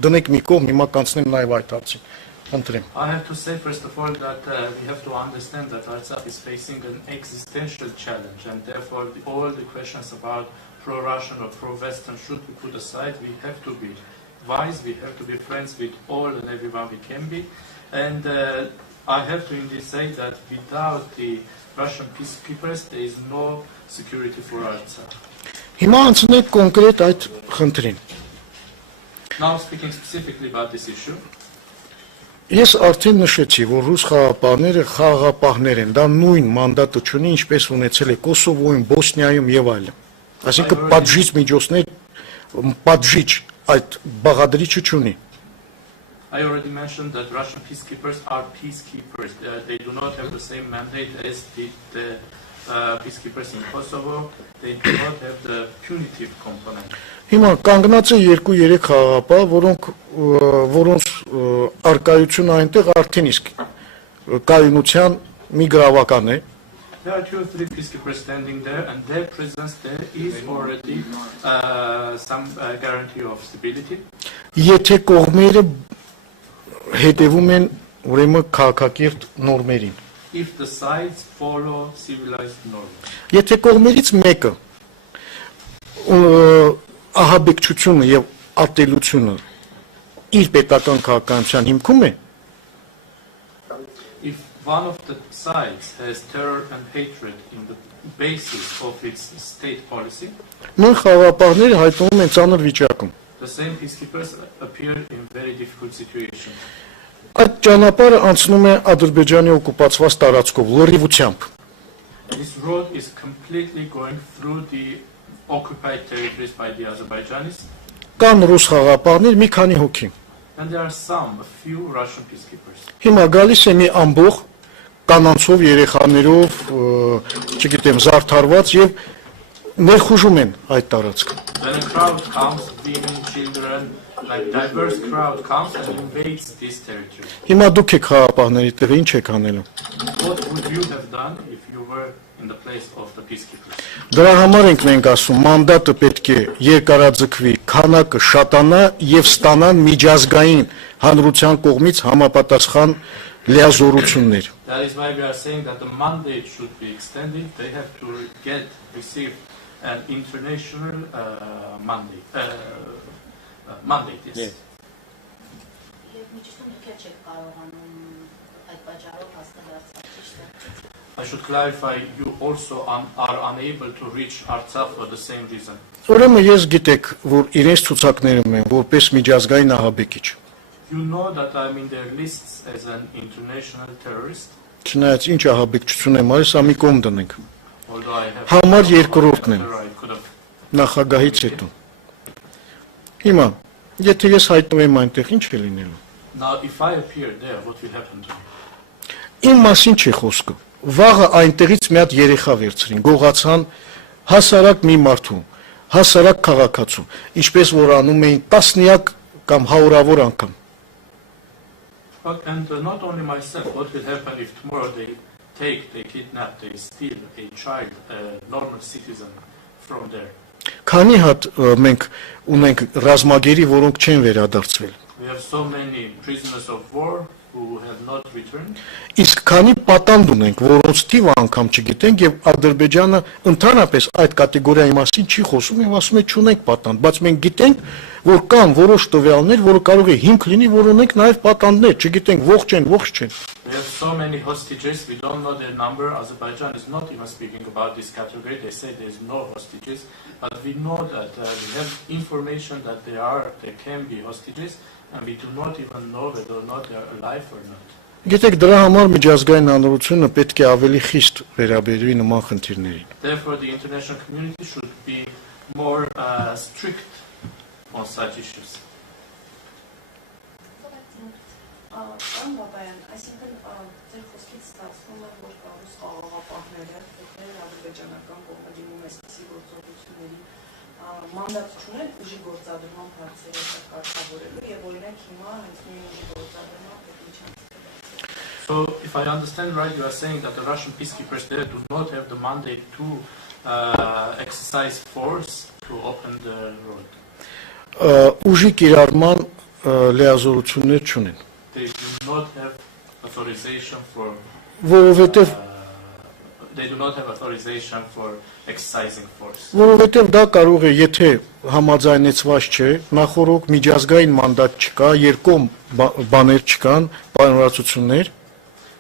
դնենք մի կողմ, հիմա կանցնեմ նաեւ այդ հարցին։ Ընտրեմ։ I have to say first of all that we have to understand that Artsakh is facing an existential challenge, and therefore all the questions about pro-Russian or pro-Western should be put aside. We have to be wise, we have to be friends with all and everyone we can be, and I have to indeed say that without the Russian peacekeepers there is no security for Artsakh. Հիմա անցնենք կոնկրետ այդ խնդրին։ Now speaking specifically about this issue. Ես արդեն նշեցի, որ ռուս խաղապահները խաղապահներ են, դա նույն մանդատը չունի, ինչպես ունեցել է Կոսովոյում, Բոսնիայում եւ այլն։ Այսինքն պատժիչ միջոցներ, պատժիչ այդ բաղադրիչը չունի։ I already mentioned that Russian peacekeepers are peacekeepers. They do not have the same mandate as the peacekeepers in Kosovo. They do not have the punitive component. Հիմա կանգնած է 2-3 խաղապահ, որոնց արկայությունը այնտեղ արդեն իսկ կայունության մի գրավական է, There are 2 or 3 peacekeepers standing there, and their presence there is already some guarantee of stability. Եթե կողմերը հետևում են ուրեմն քաղաքակիրթ նորմերին։ If the sides follow civilized norms. Եթե կողմերից մեկը ահաբեկչությունը եւ ատելությունը իր պետական քաղաքականության հիմքում է, If one of the sides has terror and hatred in the basis of its state policy, նույն խաղապահները հայտնվում են ծանր վիճակում։ the same peacekeepers appear in very difficult situation. Այդ ճանապարհը անցնում է Ադրբեջանի օկուպացված տարածքով լրիվությամբ։ This road is completely going through the occupied territories by the Azerbaijanis, Կան ռուս խաղապահներ մի քանի հոգի։ and there are a few Russian peacekeepers. Հիմա գալիս է մի ամբողջ կանանցով, երեխաներով, չգիտեմ, զարդարված եւ ներխուժում են այդ տարածքը։ When a crowd comes, women, children, like diverse crowd comes and invades this territory. Հիմա դուք եք խաղապահների տեղը ինչ եք անելու։ What would you have done if you were in the place of the peacekeepers? Դրա համար ենք մենք ասում, մանդատը պետք է երկարաձգվի, քանակը շատանա եւ ստանան միջազգային հանրության կողմից համապատասխան լիազորություններ։ That is why we are saying that the mandate should be extended. They have to receive an international mandate. Yes. Եվ միջիցում դուք եք կարողանում այդ պատճառով հասնել Արցախ, ճիշտ է։ I should clarify, you also are unable to reach Artsakh for the same reason. Ուրեմն ես գիտեք, որ իրենց ցուցակներում են որպես միջազգային ահաբեկիչ։ You know that I'm in their lists as an international terrorist. Չնայած ինչ ահաբեկչություն եմ արել, սա մի կողմ դնենք։ Although I have Համար երկրորդն եմ I could have. նախագահից հետո։ Հիմա, եթե ես հայտնվեմ այնտեղ, ինչ է լինելու։ Now, if I appear there, what will happen to me? Իմ մասին չի խոսքը։ Վաղը այնտեղից մի հատ երեխա վերցրին, գողացան հասարակ մի մարդու, հասարակ քաղաքացու, ինչպես որ անում էին տասնյակ կամ հարյուրավոր անգամ։ And not only myself, what will happen if tomorrow they kidnap, they steal a child, a normal citizen from there? Քանի հատ մենք ունենք ռազմագերի, որոնք չեն վերադարձվել։ We have so many prisoners of war who have not returned. Իսկ քանի պատանդ ունենք, որոնց թիվը անգամ չգիտենք եւ Ադրբեջանը ընդհանրապես այդ կատեգորիայի մասին չի խոսում եւ ասում է չունենք պատանդ, բայց մենք գիտենք, որ կան որոշ տվյալներ, որը կարող է հիմք լինի, որ ունենք նաեւ պատանդներ, չգիտենք ողջ են, ողջ չեն։ We have so many hostages, we don't know their number. Azerbaijan is not even speaking about this category. They say there's no hostages, but we know that we have information that there can be hostages, and we do not even know whether or not they are alive or not. Գիտեք, դրա համար միջազգային հանրությունը պետք է ավելի խիստ վերաբերվի նման խնդիրներին։ Therefore, the international community should be more strict on such issues. Պարոն Բաբայան, այսինքն ձեր խոսքից ստացվում է, որ կառույց խաղաղապահները, ովքեր ադրբեջանական կողմը դիմում է այսպիսի գործողությունների մանդատ չունեն ուժի գործադրման հարցերը կարգավորելու եւ օրինակ հիմա հենց նույն ուժի գործադրման So, if I understand right, you are saying that the Russian peacekeepers there do not have the mandate to exercise force to open the road. Ուժի կիրառման լիազորություններ չունեն։ They do not have authorization for. Որովհետև They do not have authorization for exercising force. Որովհետև դա կարող է, եթե համաձայնեցված չէ, նախորդ միջազգային մանդատ չկա, երկկողմ բաներ չկան, պայմանավորվածություններ,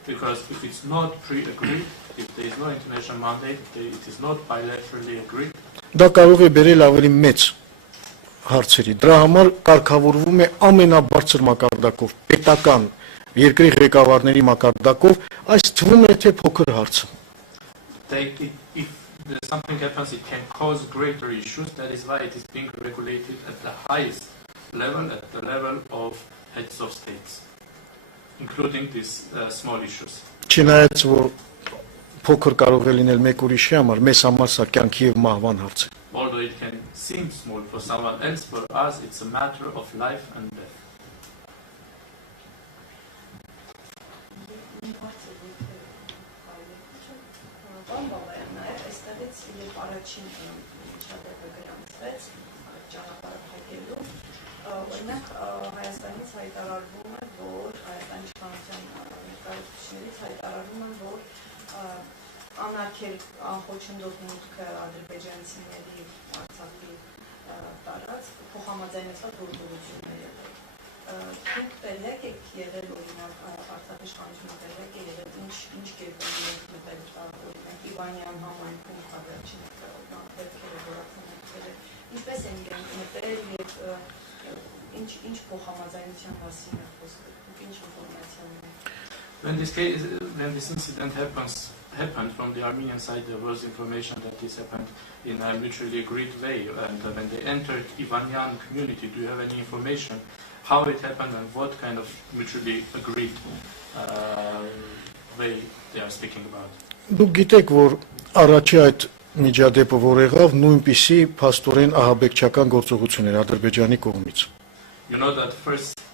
Because if it's not pre-agreed, if there is no international mandate, it is not bilaterally agreed. դա կարող է բերել ավելի մեծ հարցերի։ Դրա համար կարգավորվում է ամենաբարձր մակարդակով, պետական երկրի ղեկավարների մակարդակով, այս թվում է թե փոքր հարցը։ If something happens, it can cause greater issues. That is why it is being regulated at the highest level, at the level of heads of states, including these small issues. Չնայած որ փոքր կարող է լինել մեկ ուրիշի համար, մեզ համար սա կյանքի եւ մահվան հարց է։ Although it can seem small for someone else, for us it's a matter of life and death. Պարոն Բաբայան, նաև այստեղից երբ առաջին միջադեպը գրանցվեց ճանապարհը փակելու, օրինակ Հայաստանից հայտարարվում է, որ Հայաստանի իշխանության ներկայացուցիչներից հայտարարվում է, որ անարգել անխոչնդոտ մուտքը ադրբեջանցիների Արցախի տարածք փոխհամաձայնեցված գործողություններով։ Դուք տեղյակ եք եղել, օրինակ Արցախի իշխանությունը տեղյակ է եղել, ինչ կերպով են մտել օրինակ Իվանյան համայնքում խաղաչին դեպքերը որակները, ինչպես են իրենք մտել եւ ինչ փոխհամաձայնության մասին է խոսքը, ինչ ինֆորմացիա ունեք։ When this incident happened from the Armenian side, there was information that this happened in a mutually agreed way, and when they entered Ivanyan community, do you have any information how it happened and what kind of mutually agreed way they are speaking about? Դուք գիտեք, որ առաջի այդ միջադեպը որ եղավ, նույնպիսի փաստորեն ահաբեկչական գործողություն էր Ադրբեջանի կողմից։ You know that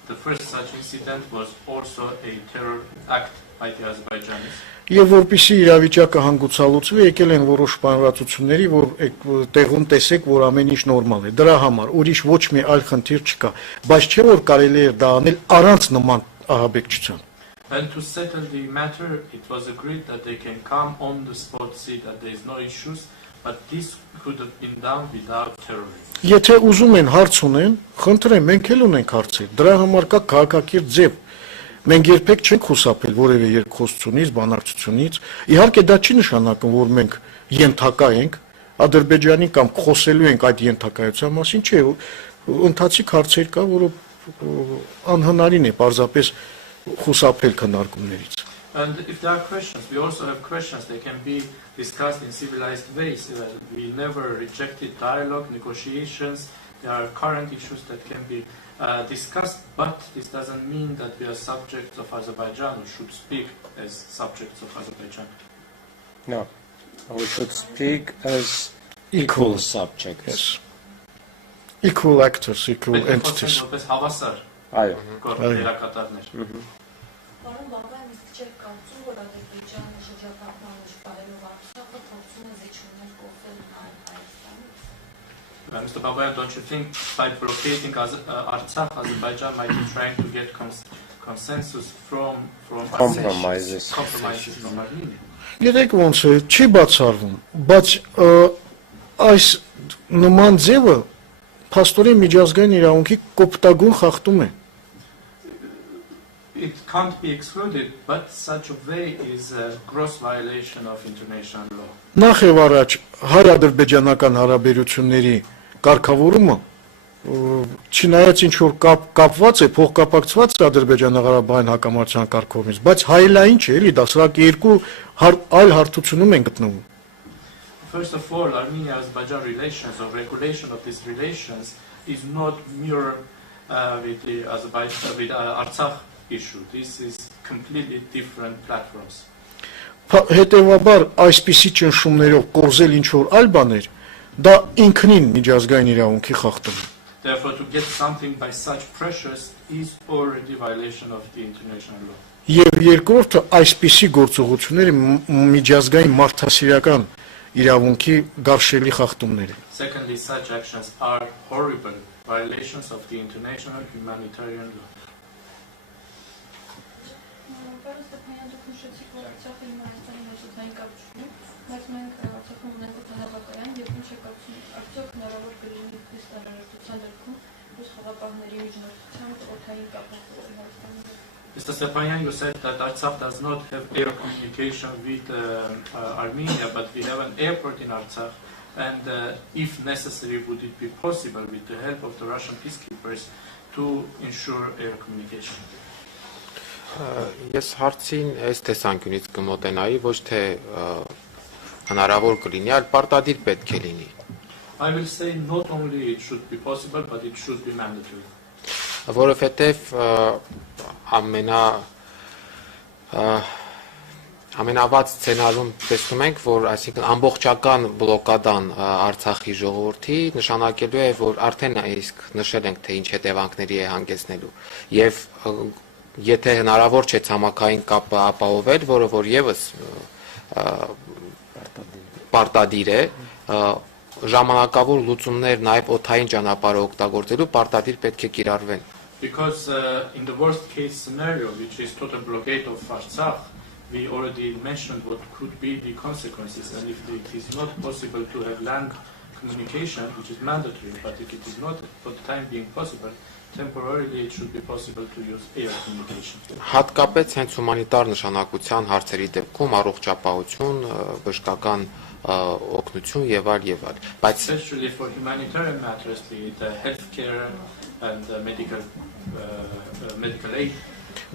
the first such incident was also a terror act by the Azerbaijanis. Եվ որպիսի իրավիճակը հանգուցալուծվի, եկել են որոշ բանվածությունների, որ տեղում տեսեք, որ ամեն ինչ նորմալ է։ Դրա համար ուրիշ ոչ մի այլ խնդիր չկա, բայց չէ որ կարելի է դա անել առանց նման ահաբեկչության։ And to settle the matter, it was agreed that they can come on the spot, see that there is no issues, but this could have been done without terrorism. Եթե ուզում են հարց ունեն, խնդրեմ, մենք էլ ունենք հարցեր։ Դրա համար կա քաղաքակիրթ ձև։ Մենք երբեք չենք խուսափել որևէ երկխոսությունից, բանականությունից։ Իհարկե դա չի նշանակում, որ մենք ենթակա ենք Ադրբեջանի կամ խոսելու ենք այդ ենթակայության մասին, չէ, ընթացիկ հարցեր կա, որը անհնարին է պարզապես խուսափել քննարկումներից։ And if there are questions, we also have questions. They can be discussed in civilized ways. We never rejected dialogue, negotiations. There are current issues that can be discussed, but this doesn't mean that we are subjects of Azerbaijan or should speak as subjects of Azerbaijan. No, we should speak as equal subjects. Yes. Equal actors, equal entities. Այո։ Պարոն Բաբայան, իսկ չեք կարծում, որ Ադրբեջանը շրջափակման մեջ բարելով Արցախը փորձում է զիջումներ կողմել Հայաստանից։ Mr. Babayan, don't you think by blockading Artsakh, Azerbaijan might be trying to get consensus from Compromises from Armenia? Գիտեք ոնց է, չի բացառվում, բայց այս նման ձևը փաստորեն միջազգային իրավունքի կոպտագույն խախտում է։ It can't be excluded, but such a way is a gross violation of international law. Նախ եւ առաջ հայ-ադրբեջանական հարաբերությունների կարգավորումը չնայած ինչ որ կապված է, փոխկապակցված է Ադրբեջանա-Ղարաբաղյան հակամարտության կարգավորումից, բայց հայելային չէ, էլի դա սրանք երկու այլ հարթությունում են գտնվում։ First of all, Armenia-Azerbaijan relations or regulation of these relations is not mirror with the Artsakh issue. This is completely different platforms. Հետևաբար այսպիսի ճնշումներով կորզել ինչ որ այլ բաներ, դա ինքնին միջազգային իրավունքի խախտում է։ Therefore, to get something by such pressures is already violation of the international law. Եվ երկրորդը այսպիսի գործողությունները միջազգային մարդասիրական իրավունքի գարշելի խախտումներ են։ Secondly, such actions are horrible violations of the international humanitarian law. Mr. Stepanyan, you said that Artsakh does not have air communication with Armenia, but we have an airport in Artsakh, and if necessary, would it be possible with the help of the Russian peacekeepers to ensure air communication? Ես հարցին այս տեսանկյունից կմոտենայի, ոչ թե հնարավոր կլինի, այլ պարտադիր պետք է լինի։ I will say not only it should be possible, but it should be mandatory. Որովհետև ամենավատ սցենարում տեսնում ենք, որ այսինքն ամբողջական բլոկադան Արցախի ժողովրդի նշանակելու է, որ արդեն իսկ նշել ենք, թե ինչ հետևանքների է հանգեցնելու։ Եվ եթե հնարավոր չէ ցամաքային կապը ապահովել, որը որ եւս պարտադիր է, ժամանակավոր լուծումներ նաև օդային ճանապարհը օգտագործելու պարտադիր պետք է կիրառվեն։ Because in the worst case scenario, which is total blockade of Artsakh, we already mentioned what could be the consequences, and if it is not possible to have land communication, which is mandatory, but if it is not for the time being possible, temporarily it should be possible to use air communication. Հատկապես հենց հումանիտար նշանակության հարցերի դեպքում առողջապահություն, բժշկական օգնություն եւ այլ, բայց especially for humanitarian matters, the healthcare and medical aid.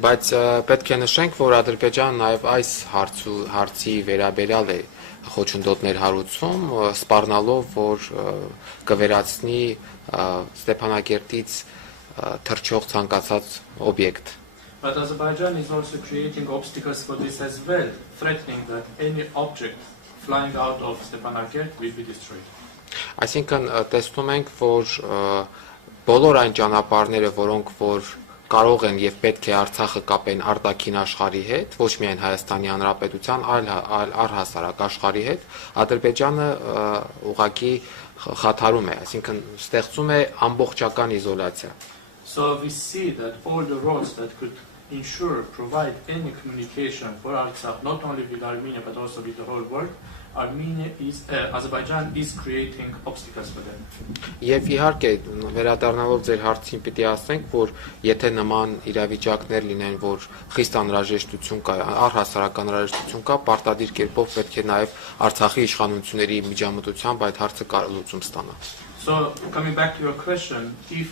Բայց պետք է նշենք, որ Ադրբեջանը նաև այս հարցի վերաբերյալ է խոչընդոտներ հարուցում, սպառնալով, որ կվերացնի Ստեփանակերտից թռչող ցանկացած օբյեկտ։ But Azerbaijan is also creating obstacles for this as well, threatening that any object flying out of Stepanakert will be destroyed. Այսինքն տեսնում ենք, որ բոլոր այն ճանապարհները, որոնք որ կարող են եւ պետք է Արցախը կապեն արտաքին աշխարհի հետ, ոչ միայն Հայաստանի Հանրապետության, այլ առհասարակ աշխարհի հետ, Ադրբեջանը ուղղակի խաթարում է, այսինքն ստեղծում է ամբողջական իզոլացիա։ So we see that all the roads that could provide any communication for Artsakh, not only with Armenia but also with the whole world, Azerbaijan is creating obstacles for them. Եվ իհարկե վերադառնալով ձեր հարցին պիտի ասենք, որ եթե նման իրավիճակներ լինեն, որ խիստ անհրաժեշտություն կա, առհասարակ անհրաժեշտություն կա, պարտադիր կերպով պետք է նաև Արցախի իշխանությունների միջամտությամբ այդ հարցը լուծում ստանա։ So coming back to your question, if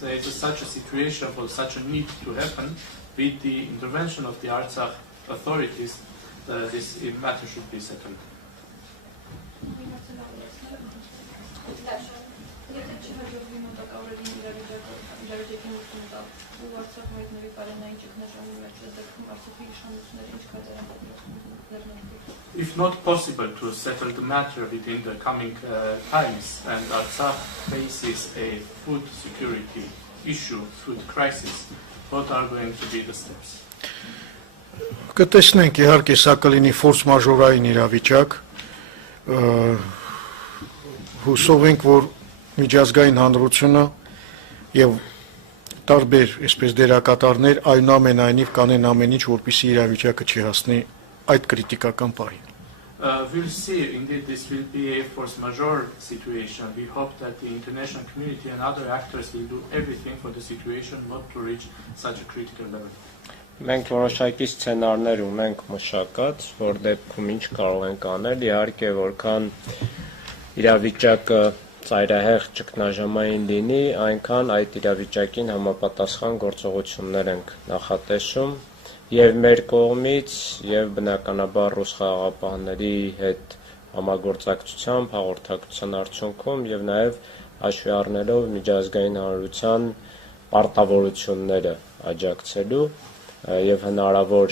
there is such a situation or such a need to happen, with the intervention of the Artsakh authorities, this matter should be settled. If not possible to settle the matter within the coming times, and Artsakh faces a food security issue, food crisis, what are going to be the steps? Կտեսնենք իհարկե սա կլինի ֆորս մաժորային իրավիճակ, հուսով ենք, որ միջազգային հանրությունը եւ տարբեր այսպես դերակատարներ այնուամենայնիվ կանեն ամեն ինչ, որպեսզի իրավիճակը չհասնի այդ կրիտիկական պահին։ We'll see. Indeed, this will be a force majeure situation. We hope that the international community and other actors will do everything for the situation not to reach such a critical level. Մենք որոշակի սցենարներ ունենք մշակած, որ դեպքում ինչ կարող ենք անել, իհարկե որքան իրավիճակը ծայրահեղ ճգնաժամային լինի, այնքան այդ իրավիճակին համապատասխան գործողություններ ենք նախատեսում եւ մեր կողմից եւ բնականաբար ռուս խաղաղապահների հետ համագործակցությամբ, հաղորդակցության արդյունքում եւ նաեւ հաշվի առնելով միջազգային հանրության պարտավորությունները աջակցելու եւ հնարավոր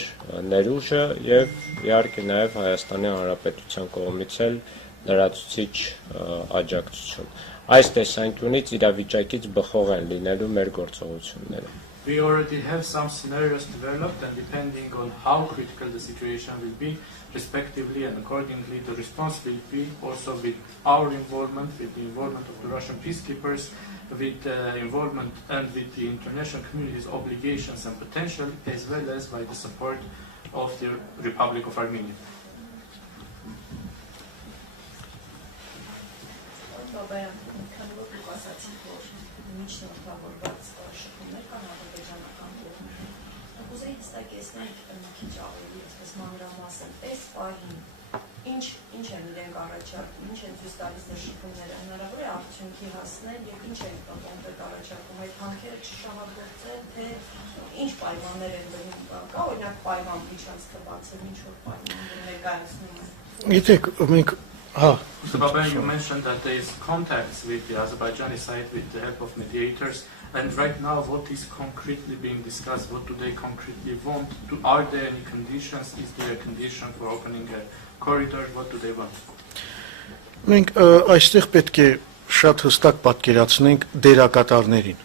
ներուժը եւ իհարկե նաեւ Հայաստանի Հանրապետության կողմից էլ լրացուցիչ աջակցություն։ Այս տեսանկյունից իրավիճակից բխող են լինելու մեր գործողությունները։ We already have some scenarios developed, and depending on how critical the situation will be, respectively and accordingly, the response will be also with our involvement, with the involvement of the Russian peacekeepers, with involvement and with the international community's obligations and potential, as well as by the support of the Republic of Armenia. Ինչ են իրենք առաջարկում, ինչ են ցույց տալիս շփումները, հնարավոր է արդյունքի հասնել եւ ինչ են կոնկրետ առաջարկում, այդ հանքերը չշահագործել, թե ինչ պայմաններ են դնում, կա օրինակ պայման միջանց կբացել, ինչ որ պայմաններ ներկայացնում են։ Գիտեք, մենք Mr. Babayan, you mentioned that there is contacts with the Azerbaijani side with the help of mediators, and right now what is concretely being discussed? What do they concretely want? Are there any conditions? Is there a condition for opening a corridor? What do they want? Մենք այստեղ պետք է շատ հստակ պատկերացնենք դերակատարներին։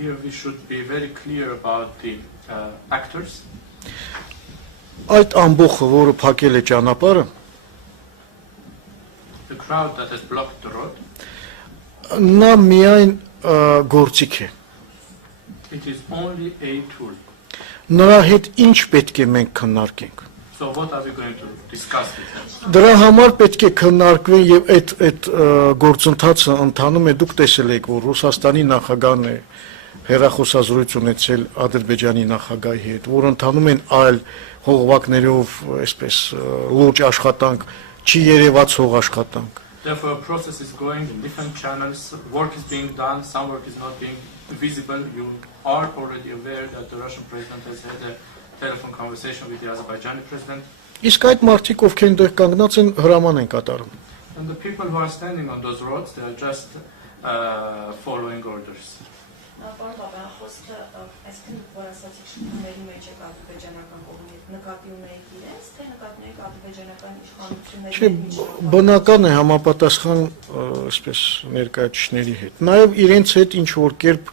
Here we should be very clear about the actors. Այդ ամբողջը, որը փակել է ճանապարհը, crowd that has blocked the road. Նա միայն գործիք է։ It is only a tool. Նրա հետ ինչ պետք է մենք քննարկենք։ So what are we going to discuss with him? Դրա համար պետք է քննարկվեն եւ այդ գործընթացը ընթանում է, դուք տեսել եք, որ Ռուսաստանի նախագահն է հերախոսազրույց ունեցել Ադրբեջանի նախագահի հետ, որ ընթանում են այլ հողվակներով, այսպես լուրջ աշխատանք, չի երևաց հող աշխատանք։ Therefore, a process is going in different channels. Work is being done. Some work is not being visible. You are already aware that the Russian president has had a telephone conversation with the Azerbaijani president. Իսկ այդ մարդիկ, ովքեր այնտեղ կանգնած են, հրաման են կատարում։ And the people who are standing on those roads, they are just following orders. Պարոն Բաբայան, խոսքը այսքան որ ասացիք շփումների մեջ եք ադրբեջանական կողմից, նկատի ունեիք իրենց, թե նկատի ունեիք ադրբեջանական իշխանությունների Չէ, բնական է համապատասխան, այսպես ներկայացուցիչների հետ։ Նաև իրենց հետ ինչ որ կերպ,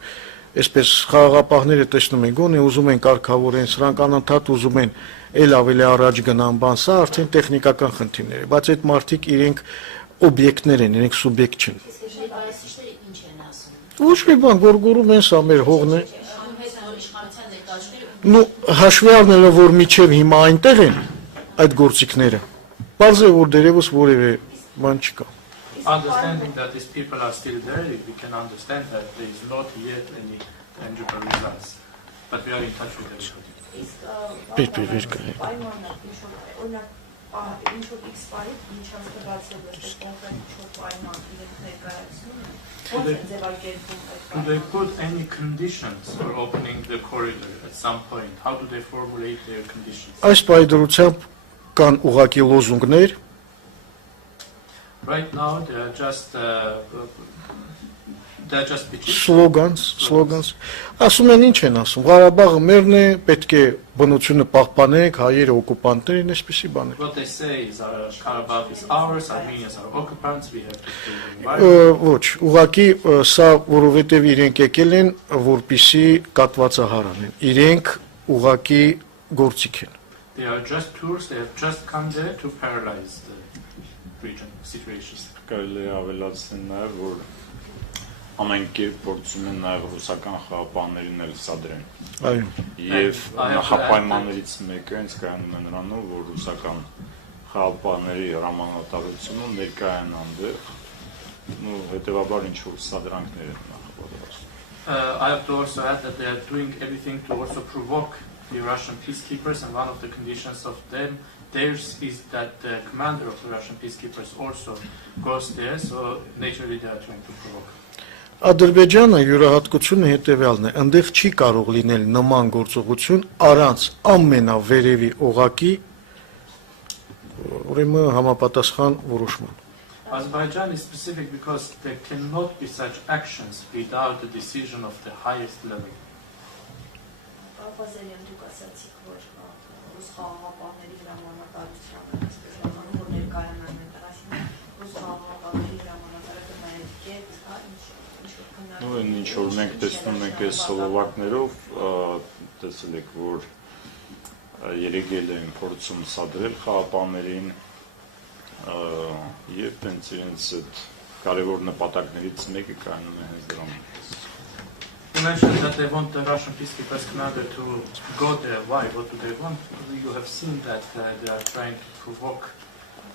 այսպես խաղաղապահները տեսնում են, գոնե ուզում են կարգավորեն, սրանք անընդհատ ուզում են ել ավելի առաջ գնան, բան, սա արդեն տեխնիկական խնդիրներ է, բայց այդ մարդիկ իրենք օբյեկտներ են, իրենք սուբյեկտ չեն։ Ոչ մի բան, գորգորում են, սա մեր հողն է։ Նու հաշվի առնելով, որ միջև հիմա այնտեղ են այդ գործիքները, պարզ է, որ դերևս որևէ բան չկա։ Understanding that these people are still there, we can understand that there is not yet any tangible results, but we are in touch with everybody. Ինչ որ X պարի միջանց տվացել է կոնկրետ ինչ-որ պայման իրենք ներկայացնում են, ո՞նց են ձևակերպում այդ Do they put any conditions for opening the corridor at some point? How do they formulate their conditions? Այս պայդրությամբ կան ուղղակի լոզունգներ, Right now they are just pitching. slogans, ասում են ինչ են ասում, Ղարաբաղը մերն է, պետք է բնությունը պահպանենք, հայերը օկուպանտներ են, այսպիսի բաներ։ What they say is Karabakh is ours, Armenians are occupants, we have to stay in the environment. Ոչ, ուղղակի սա որովհետև իրենք եկել են, որպիսի կատվածահար անեն։ Իրենք ուղղակի գործիք են։ They are just tours, they have just come there to paralyze the region situations. Կարելի է ավելացնել նաև, որ ամեն կերպ փորձում են նաև ռուսական խաղապաններին էլ սադրեն։ Այո։ Եվ նախապայմաններից մեկը հենց կայանում է նրանով, որ ռուսական խաղապանների հրամանատարությունը ներկայան այնտեղ, ու հետևաբար ինչ որ սադրանքներ են նախապատրաստում։ I have to also add that they are doing everything to also provoke the Russian peacekeepers, and one of the conditions of theirs is that the commander of the Russian peacekeepers also goes there, so naturally they are trying to provoke. Ադրբեջանը յուրահատկությունը հետևյալն է, այնտեղ չի կարող լինել նման գործողություն առանց ամենավերևի օղակի ուրեմն համապատասխան որոշման։ Azerbaijan is specific because there cannot be such actions without the decision of the highest level. Պարոն դուք ասացիք, որ ռուս խաղաղապահների հրամանատարությունը այսպես բանում, որ ներկայանան այնտեղ, այսինքն ռուս խաղաղապահների հրամանատարը կնայեք կետ, հա, Ինչ որ մենք տեսնում ենք այս սովովակներով, տեսել եք, որ երեգել են փորձում սադրել խաղապաններին եւ տենց իրենց այդ կարևոր նպատակներից մեկը կայանում է հենց դրանում։ You mentioned that they want the Russian peacekeepers commander to go there. Why? What do they want? You have seen that they are trying to provoke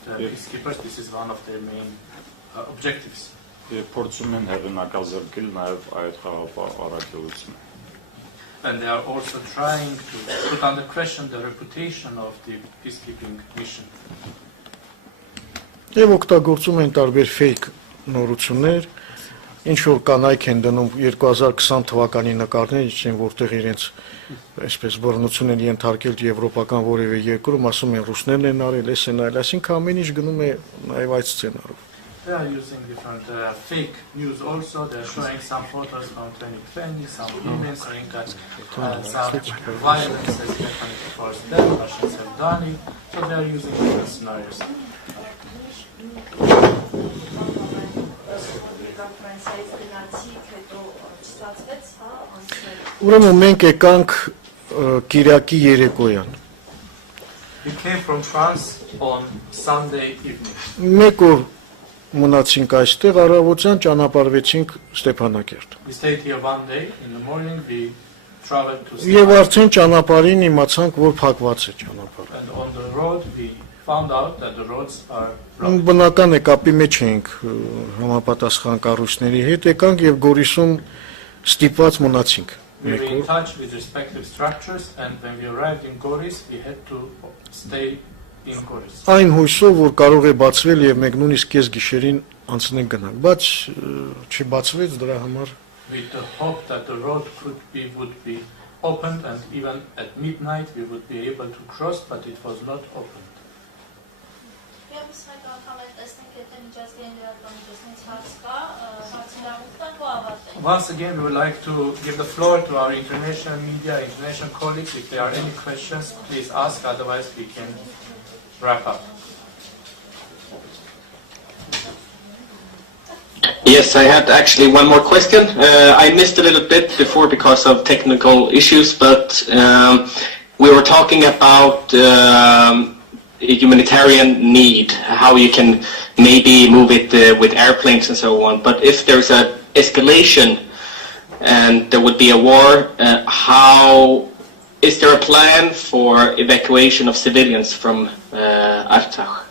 the peacekeepers. This is one of their main objectives. Փորձում են հեղինակազրկել նաև այդ խաղապահ առաքելությունը։ And they are also trying to put under question the reputation of the peacekeeping mission. Եվ օգտագործում են տարբեր fake նորություններ, ինչ որ կանայք են դնում 2020 թվականի նկարներ, որտեղ իրենց այսպես բռնություն են ենթարկել եվրոպական որևէ երկրում, ասում են ռուսներն են արել, էս են արել, այսինքն ամեն ինչ գնում է նաև այդ սցենարով։ They are using different fake news also. They are showing some photos from 2020, some women saying that some violence has happened towards them, Russians have done it. So they are using different scenarios. Ուրեմն մենք եկանք Կիրակի երեկոյան։ We came from France on Sunday evening. Մեկ օր մնացինք այստեղ, առավոտյան ճանապարհվեցինք Ստեփանակերտ։ We stayed here one day. In the morning, we traveled to Եվ Stepanakert. արդեն ճանապարհին իմացանք, որ փակված է ճանապարհը։ And on the road, we found out that the roads are blocked. Բնական է, կապի մեջ էինք համապատասխան կառույցների հետ, եկանք եւ Գորիսում ստիպված մնացինք։ We were in touch with respective structures, and when we arrived in Goris, we had to stay in Goris. Այն հույսով, որ կարող է բացվել եւ մենք նույնիսկ կես գիշերին անցնենք գնանք, բայց չբացվեց դրա համար With the hope that the road would be opened, and even at midnight we would be able to cross, but it was not opened. Once again, we would like to give the floor to our international media, international colleagues. If there are any questions, please ask, otherwise we can wrap up. Yes, I had actually one more question. I missed a little bit before because of technical issues, but we were talking about humanitarian need, how you can maybe move it with airplanes and so on. But if there's an escalation and there would be a war, how is there a plan for evacuation of civilians from Artsakh?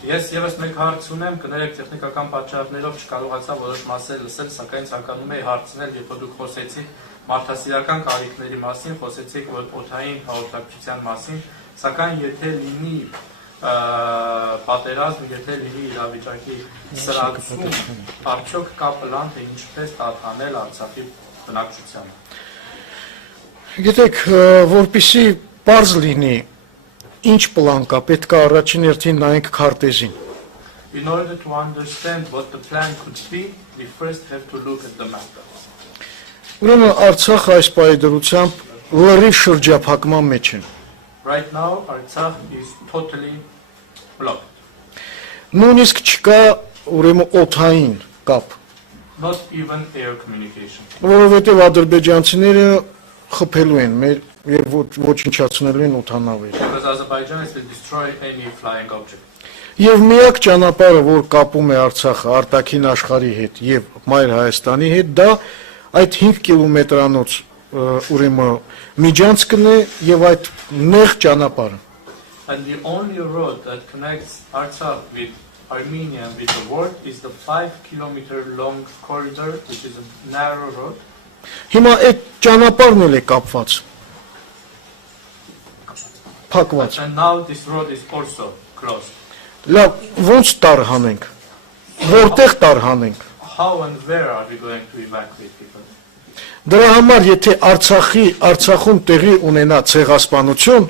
Ես եւս մեկ հարց ունեմ, կներեք տեխնիկական պատճառներով չկարողացա որոշ մասեր լսել, սակայն ցանկանում էի հարցնել, երբ դուք խոսեցիք մարդասիրական կարիքների մասին, խոսեցիք օդային հաղորդակցության մասին, սակայն եթե լինի պատերազմ, եթե լինի իրավիճակի սրացում, արդյոք կա պլան, թե ինչպես տատանել Արցախի բնակչությանը։ Գիտեք, որպեսզի պարզ լինի ինչ պլան կա, պետք է առաջին հերթին նայենք քարտեզին։ In order to understand what the plan could be, we first have to look at the map. Ուրեմն Արցախը այս պայդրությամբ լրի շրջափակման մեջ է։ Right now, Artsakh is totally blocked. Նույնիսկ չկա ուրեմն օդային կապ, Not even air communication. որովհետև ադրբեջանցիները խփելու են մեր եւ ոչնչացնելու են օդանավերը։ Because Azerbaijanis will destroy any flying object. Եվ միակ ճանապարհը, որ կապում է Արցախը արտաքին աշխարհի հետ եւ Մայր Հայաստանի հետ, դա այդ 5 կիլոմետրանոց ուրեմն միջանցքն է եւ այդ նեղ ճանապարհը։ And the only road that connects Artsakh with Armenia and with the world is the 5-kilometer long corridor, which is a narrow road. Հիմա այդ ճանապարհն էլ է կապված։ Փակված։ And now this road is also closed. Լավ, ո՞նց տարհանենք։ Որտեղ տարհանենք։ How and where are we going to evacuate people? Դրա համար եթե Արցախում տեղի ունենա ցեղասպանություն,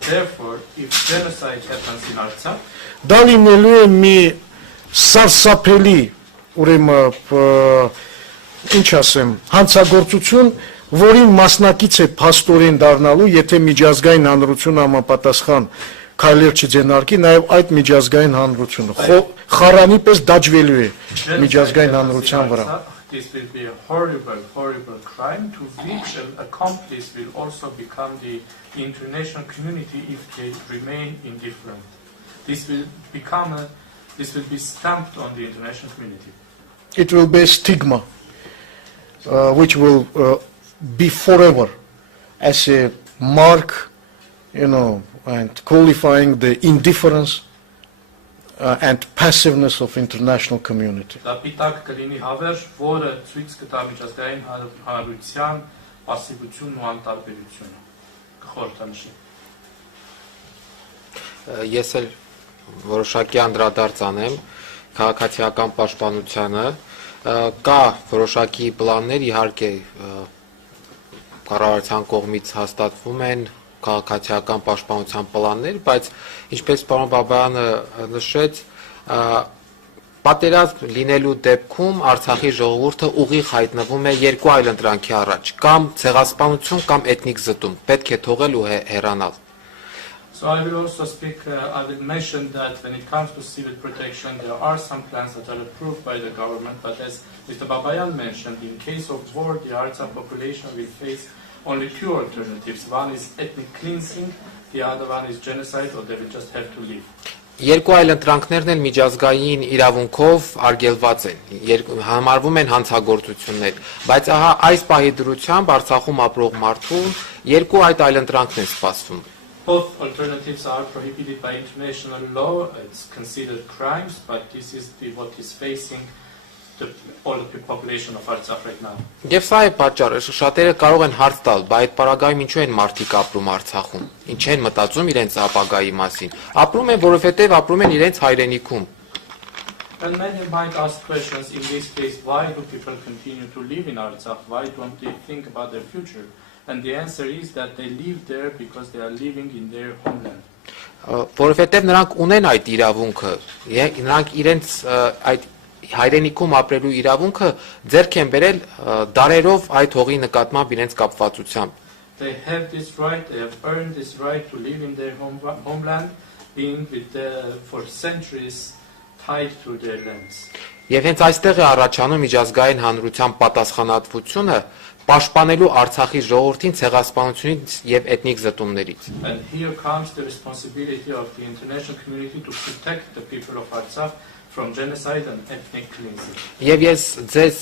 Therefore, if genocide happens in Artsakh, դա լինելու է մի սարսափելի, ուրեմն ինչ ասեմ, հանցագործություն, որին մասնակից է փաստորեն դառնալու, եթե միջազգային հանրությունը համապատասխան քայլեր չձեռնարկի, նաև այդ միջազգային հանրությունը խարանի պես դաջվելու է միջազգային հանրության վրա։ this will be a horrible, horrible crime to which an accomplice will also become the international community if they remain indifferent. This will be stamped on the international community. It will be a stigma, which will be forever as a mark, and qualifying the indifference and passiveness of international community. Դա պիտակ կլինի հավերժ, որը ցույց կտա միջազգային հանրության պասիվությունն ու անտարբերությունը։ Կխորհրդանշի։ Ես էլ որոշակի անդրադարձ անեմ քաղաքացիական պաշտպանությանը, կա որոշակի պլաններ, իհարկե կառավարության կողմից հաստատվում են քաղաքացիական պաշտպանության պլաններ, բայց ինչպես պարոն Բաբայանը նշեց, պատերազմ լինելու դեպքում Արցախի ժողովուրդը ուղիղ հայտնվում է երկու այլ ընտրանքի առաջ, կամ ցեղասպանություն, կամ էթնիկ զտում, պետք է թողել ու հեռանալ։ So I will also I will mention that when it comes to civil protection, there are some plans that are approved by the government, but as Mr. Babayan mentioned, in case of war, the Artsakh population will face only two alternatives. One is ethnic cleansing, the other one is genocide, or they will just have to leave. Երկու այլ ընտրանքներն էլ միջազգային իրավունքով արգելված են, համարվում են հանցագործություններ, բայց ահա այս պահի դրությամբ Արցախում ապրող մարդուն երկու այլ ընտրանքն են սպասվում։ Both alternatives are prohibited by international law. It's considered crimes, but this is what is facing all the population of Artsakh right now. Եվ սա է պատճառը, շատերը կարող են հարց տալ, բայց այդ պարագայում ինչու են մարդիկ ապրում Արցախում, ինչ են մտածում իրենց ապագայի մասին, ապրում են, որովհետև ապրում են իրենց հայրենիքում։ And many might ask questions in this case, why do people continue to live in Artsakh? Why don't they think about their future? And the answer is that they live there because they are living in their homeland. Որովհետև նրանք ունեն այդ իրավունքը, նրանք իրենց այդ հայրենիքում ապրելու իրավունքը ձեռք են բերել դարերով այդ հողի նկատմամբ իրենց կապվածությամբ։ They have this right, they have earned this right to live in their homeland, being for centuries tied to their lands. Եվ հենց այստեղ է առաջանում միջազգային հանրության պատասխանատվությունը պաշտպանելու Արցախի ժողովրդին ցեղասպանությունից եւ էթնիկ զտումներից։ And here comes the responsibility of the international community to protect the people of Artsakh from genocide and ethnic cleansing. Եվ ես ձեզ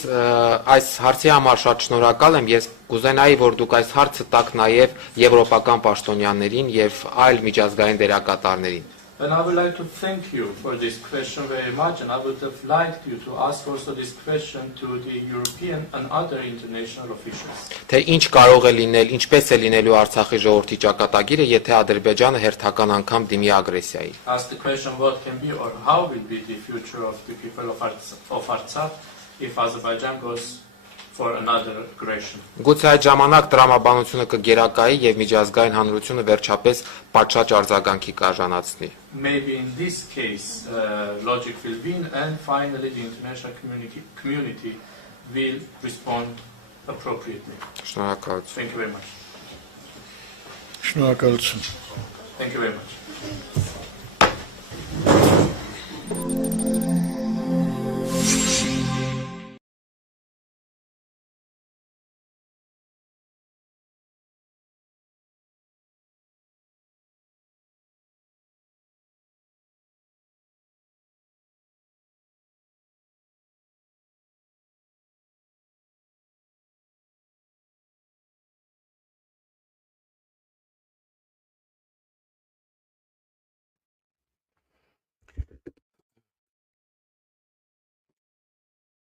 այս հարցի համար շատ շնորհակալ եմ, ես կուզենայի, որ դուք այս հարցը տաք նաև եվրոպական պաշտոնյաներին եւ այլ միջազգային դերակատարներին։ And I would like to thank you for this question very much, and I would have liked you to ask also this question to the European and other international officials. Թե ինչ կարող է լինել, ինչպես է լինելու Արցախի ժողովրդի ճակատագիրը, եթե Ադրբեջանը հերթական անգամ դիմի ագրեսիայի։ Ask the question what can be or how will be the future of the people of Artsakh if Azerbaijan goes for another aggression. Գուցե այդ ժամանակ տրամաբանությունը կգերակայի եւ միջազգային հանրությունը վերջապես պատշաճ արձագանքի կարժանացնի։ Maybe in this case logic will win, and finally the international community will respond appropriately. Շնորհակալություն։ Thank you very much. Շնորհակալություն։ Thank you very much.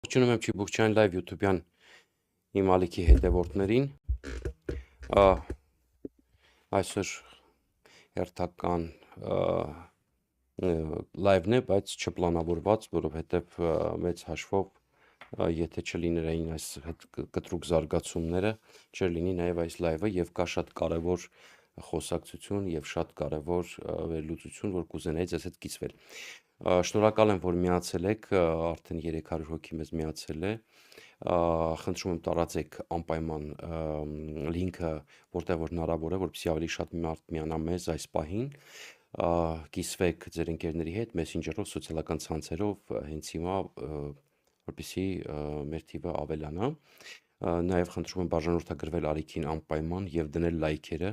Ողջունում եմ Չիբուկչյան լայվ YouTube-յան իմ ալիքի հետևորդներին։ Այսօր հերթական լայվն է, բայց չպլանավորված, որովհետև մեծ հաշվով, եթե չլիներային այս կտրուկ զարգացումները, չէր լինի նաև այս լայվը եւ կա շատ կարեւոր խոսակցություն եւ շատ կարեւոր վերլուծություն, որ կուզենայի ձեզ հետ կիսվել։ Շնորհակալ եմ, որ միացել եք, արդեն 300 հոգի մեզ միացել է։ Խնդրում եմ տարածեք անպայման լինքը, որտեղ որ հնարավոր է, որպեսզի ավելի շատ մարդ միանա մեզ այս պահին։ Կիսվեք ձեր ընկերների հետ մեսենջերով, սոցիալական ցանցերով, հենց հիմա, որպեսզի մեր թիվը ավելանա։ Նաև խնդրում եմ բաժանորդագրվել ալիքին անպայման եւ դնել լայքերը,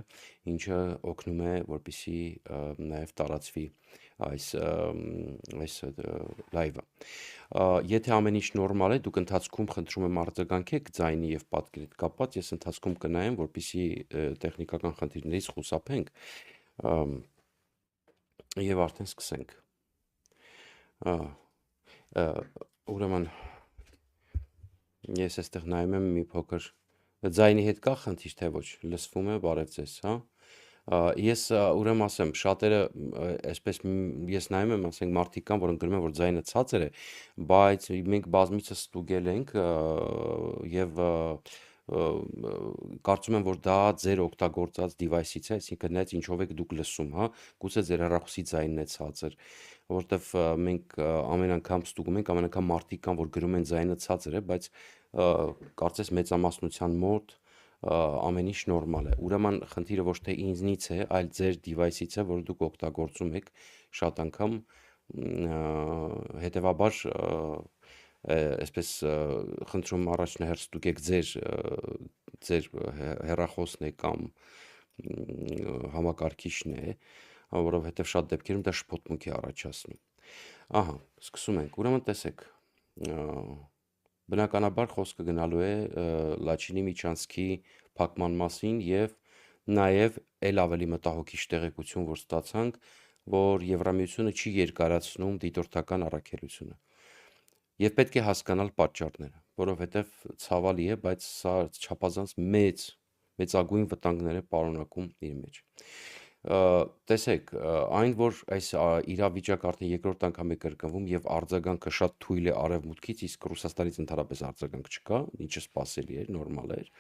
ինչը օգնում է, որպեսզի նաև տարածվի այս լայվը։ Եթե ամեն ինչ նորմալ է, դուք ընթացքում խնդրում եմ արձագանքեք ձայնի եւ պատկերի հետ կապված, ես ընթացքում կնայեմ, որպեսզի տեխնիկական խնդիրներից խուսափենք եւ արդեն սկսենք։ Ուրեմն ես այստեղ նայում եմ մի փոքր ձայնի հետ կա խնդիր թե ոչ, լսվում է, բարև ձեզ, հա։ Ես ուրեմն ասեմ, շատերը այսպես ես նայում եմ, ասենք մարդիկ կան, որոնք գրում են, որ ձայնը ցածր է, բայց մենք բազմիցս ստուգել ենք եւ կարծում եմ, որ դա ձեր օգտագործած device-ից է, այսինքն նայած ինչով եք դուք լսում, հա, գուցե ձեր հեռախոսի ձայնն է ցածր, որովհետեւ մենք ամեն անգամ ստուգում ենք, ամեն անգամ մարդիկ կան, որ գրում են ձայնը ցածր է, բայց կարծես մեծամասնության մոտ ամեն ինչ նորմալ է։ Ուրեմն խնդիրը ոչ թե ինձնից է, այլ ձեր device-ից է, որ դուք օգտագործում եք շատ անգամ, հետեւաբար այսպես խնդրում առաջնահերթ ստուգեք ձեր հեռախոսն է կամ համակարգիչն է, որովհետև շատ դեպքերում դա շփոթմունք է առաջացնում։ Ահա, սկսում ենք։ Ուրեմն տեսեք, բնականաբար խոսքը գնալու է Լաչինի միջանցքի փակման մասին եւ նաեւ ել ավելի մտահոգիչ տեղեկություն, որ ստացանք, որ Եվրամիությունը չի երկարացնում դիտորդական առաքելությունը։ Եվ պետք է հասկանալ պատճառները, որովհետև ցավալի է, բայց սա չափազանց մեծագույն վտանգներ է պարունակում իր մեջ։ Տեսեք, այն որ այս իրավիճակը արդեն երկրորդ անգամ է կրկնվում եւ արձագանքը շատ թույլ է արևմուտքից, իսկ Ռուսաստանից ընդհանրապես արձագանք չկա, ինչը սպասելի էր, նորմալ էր։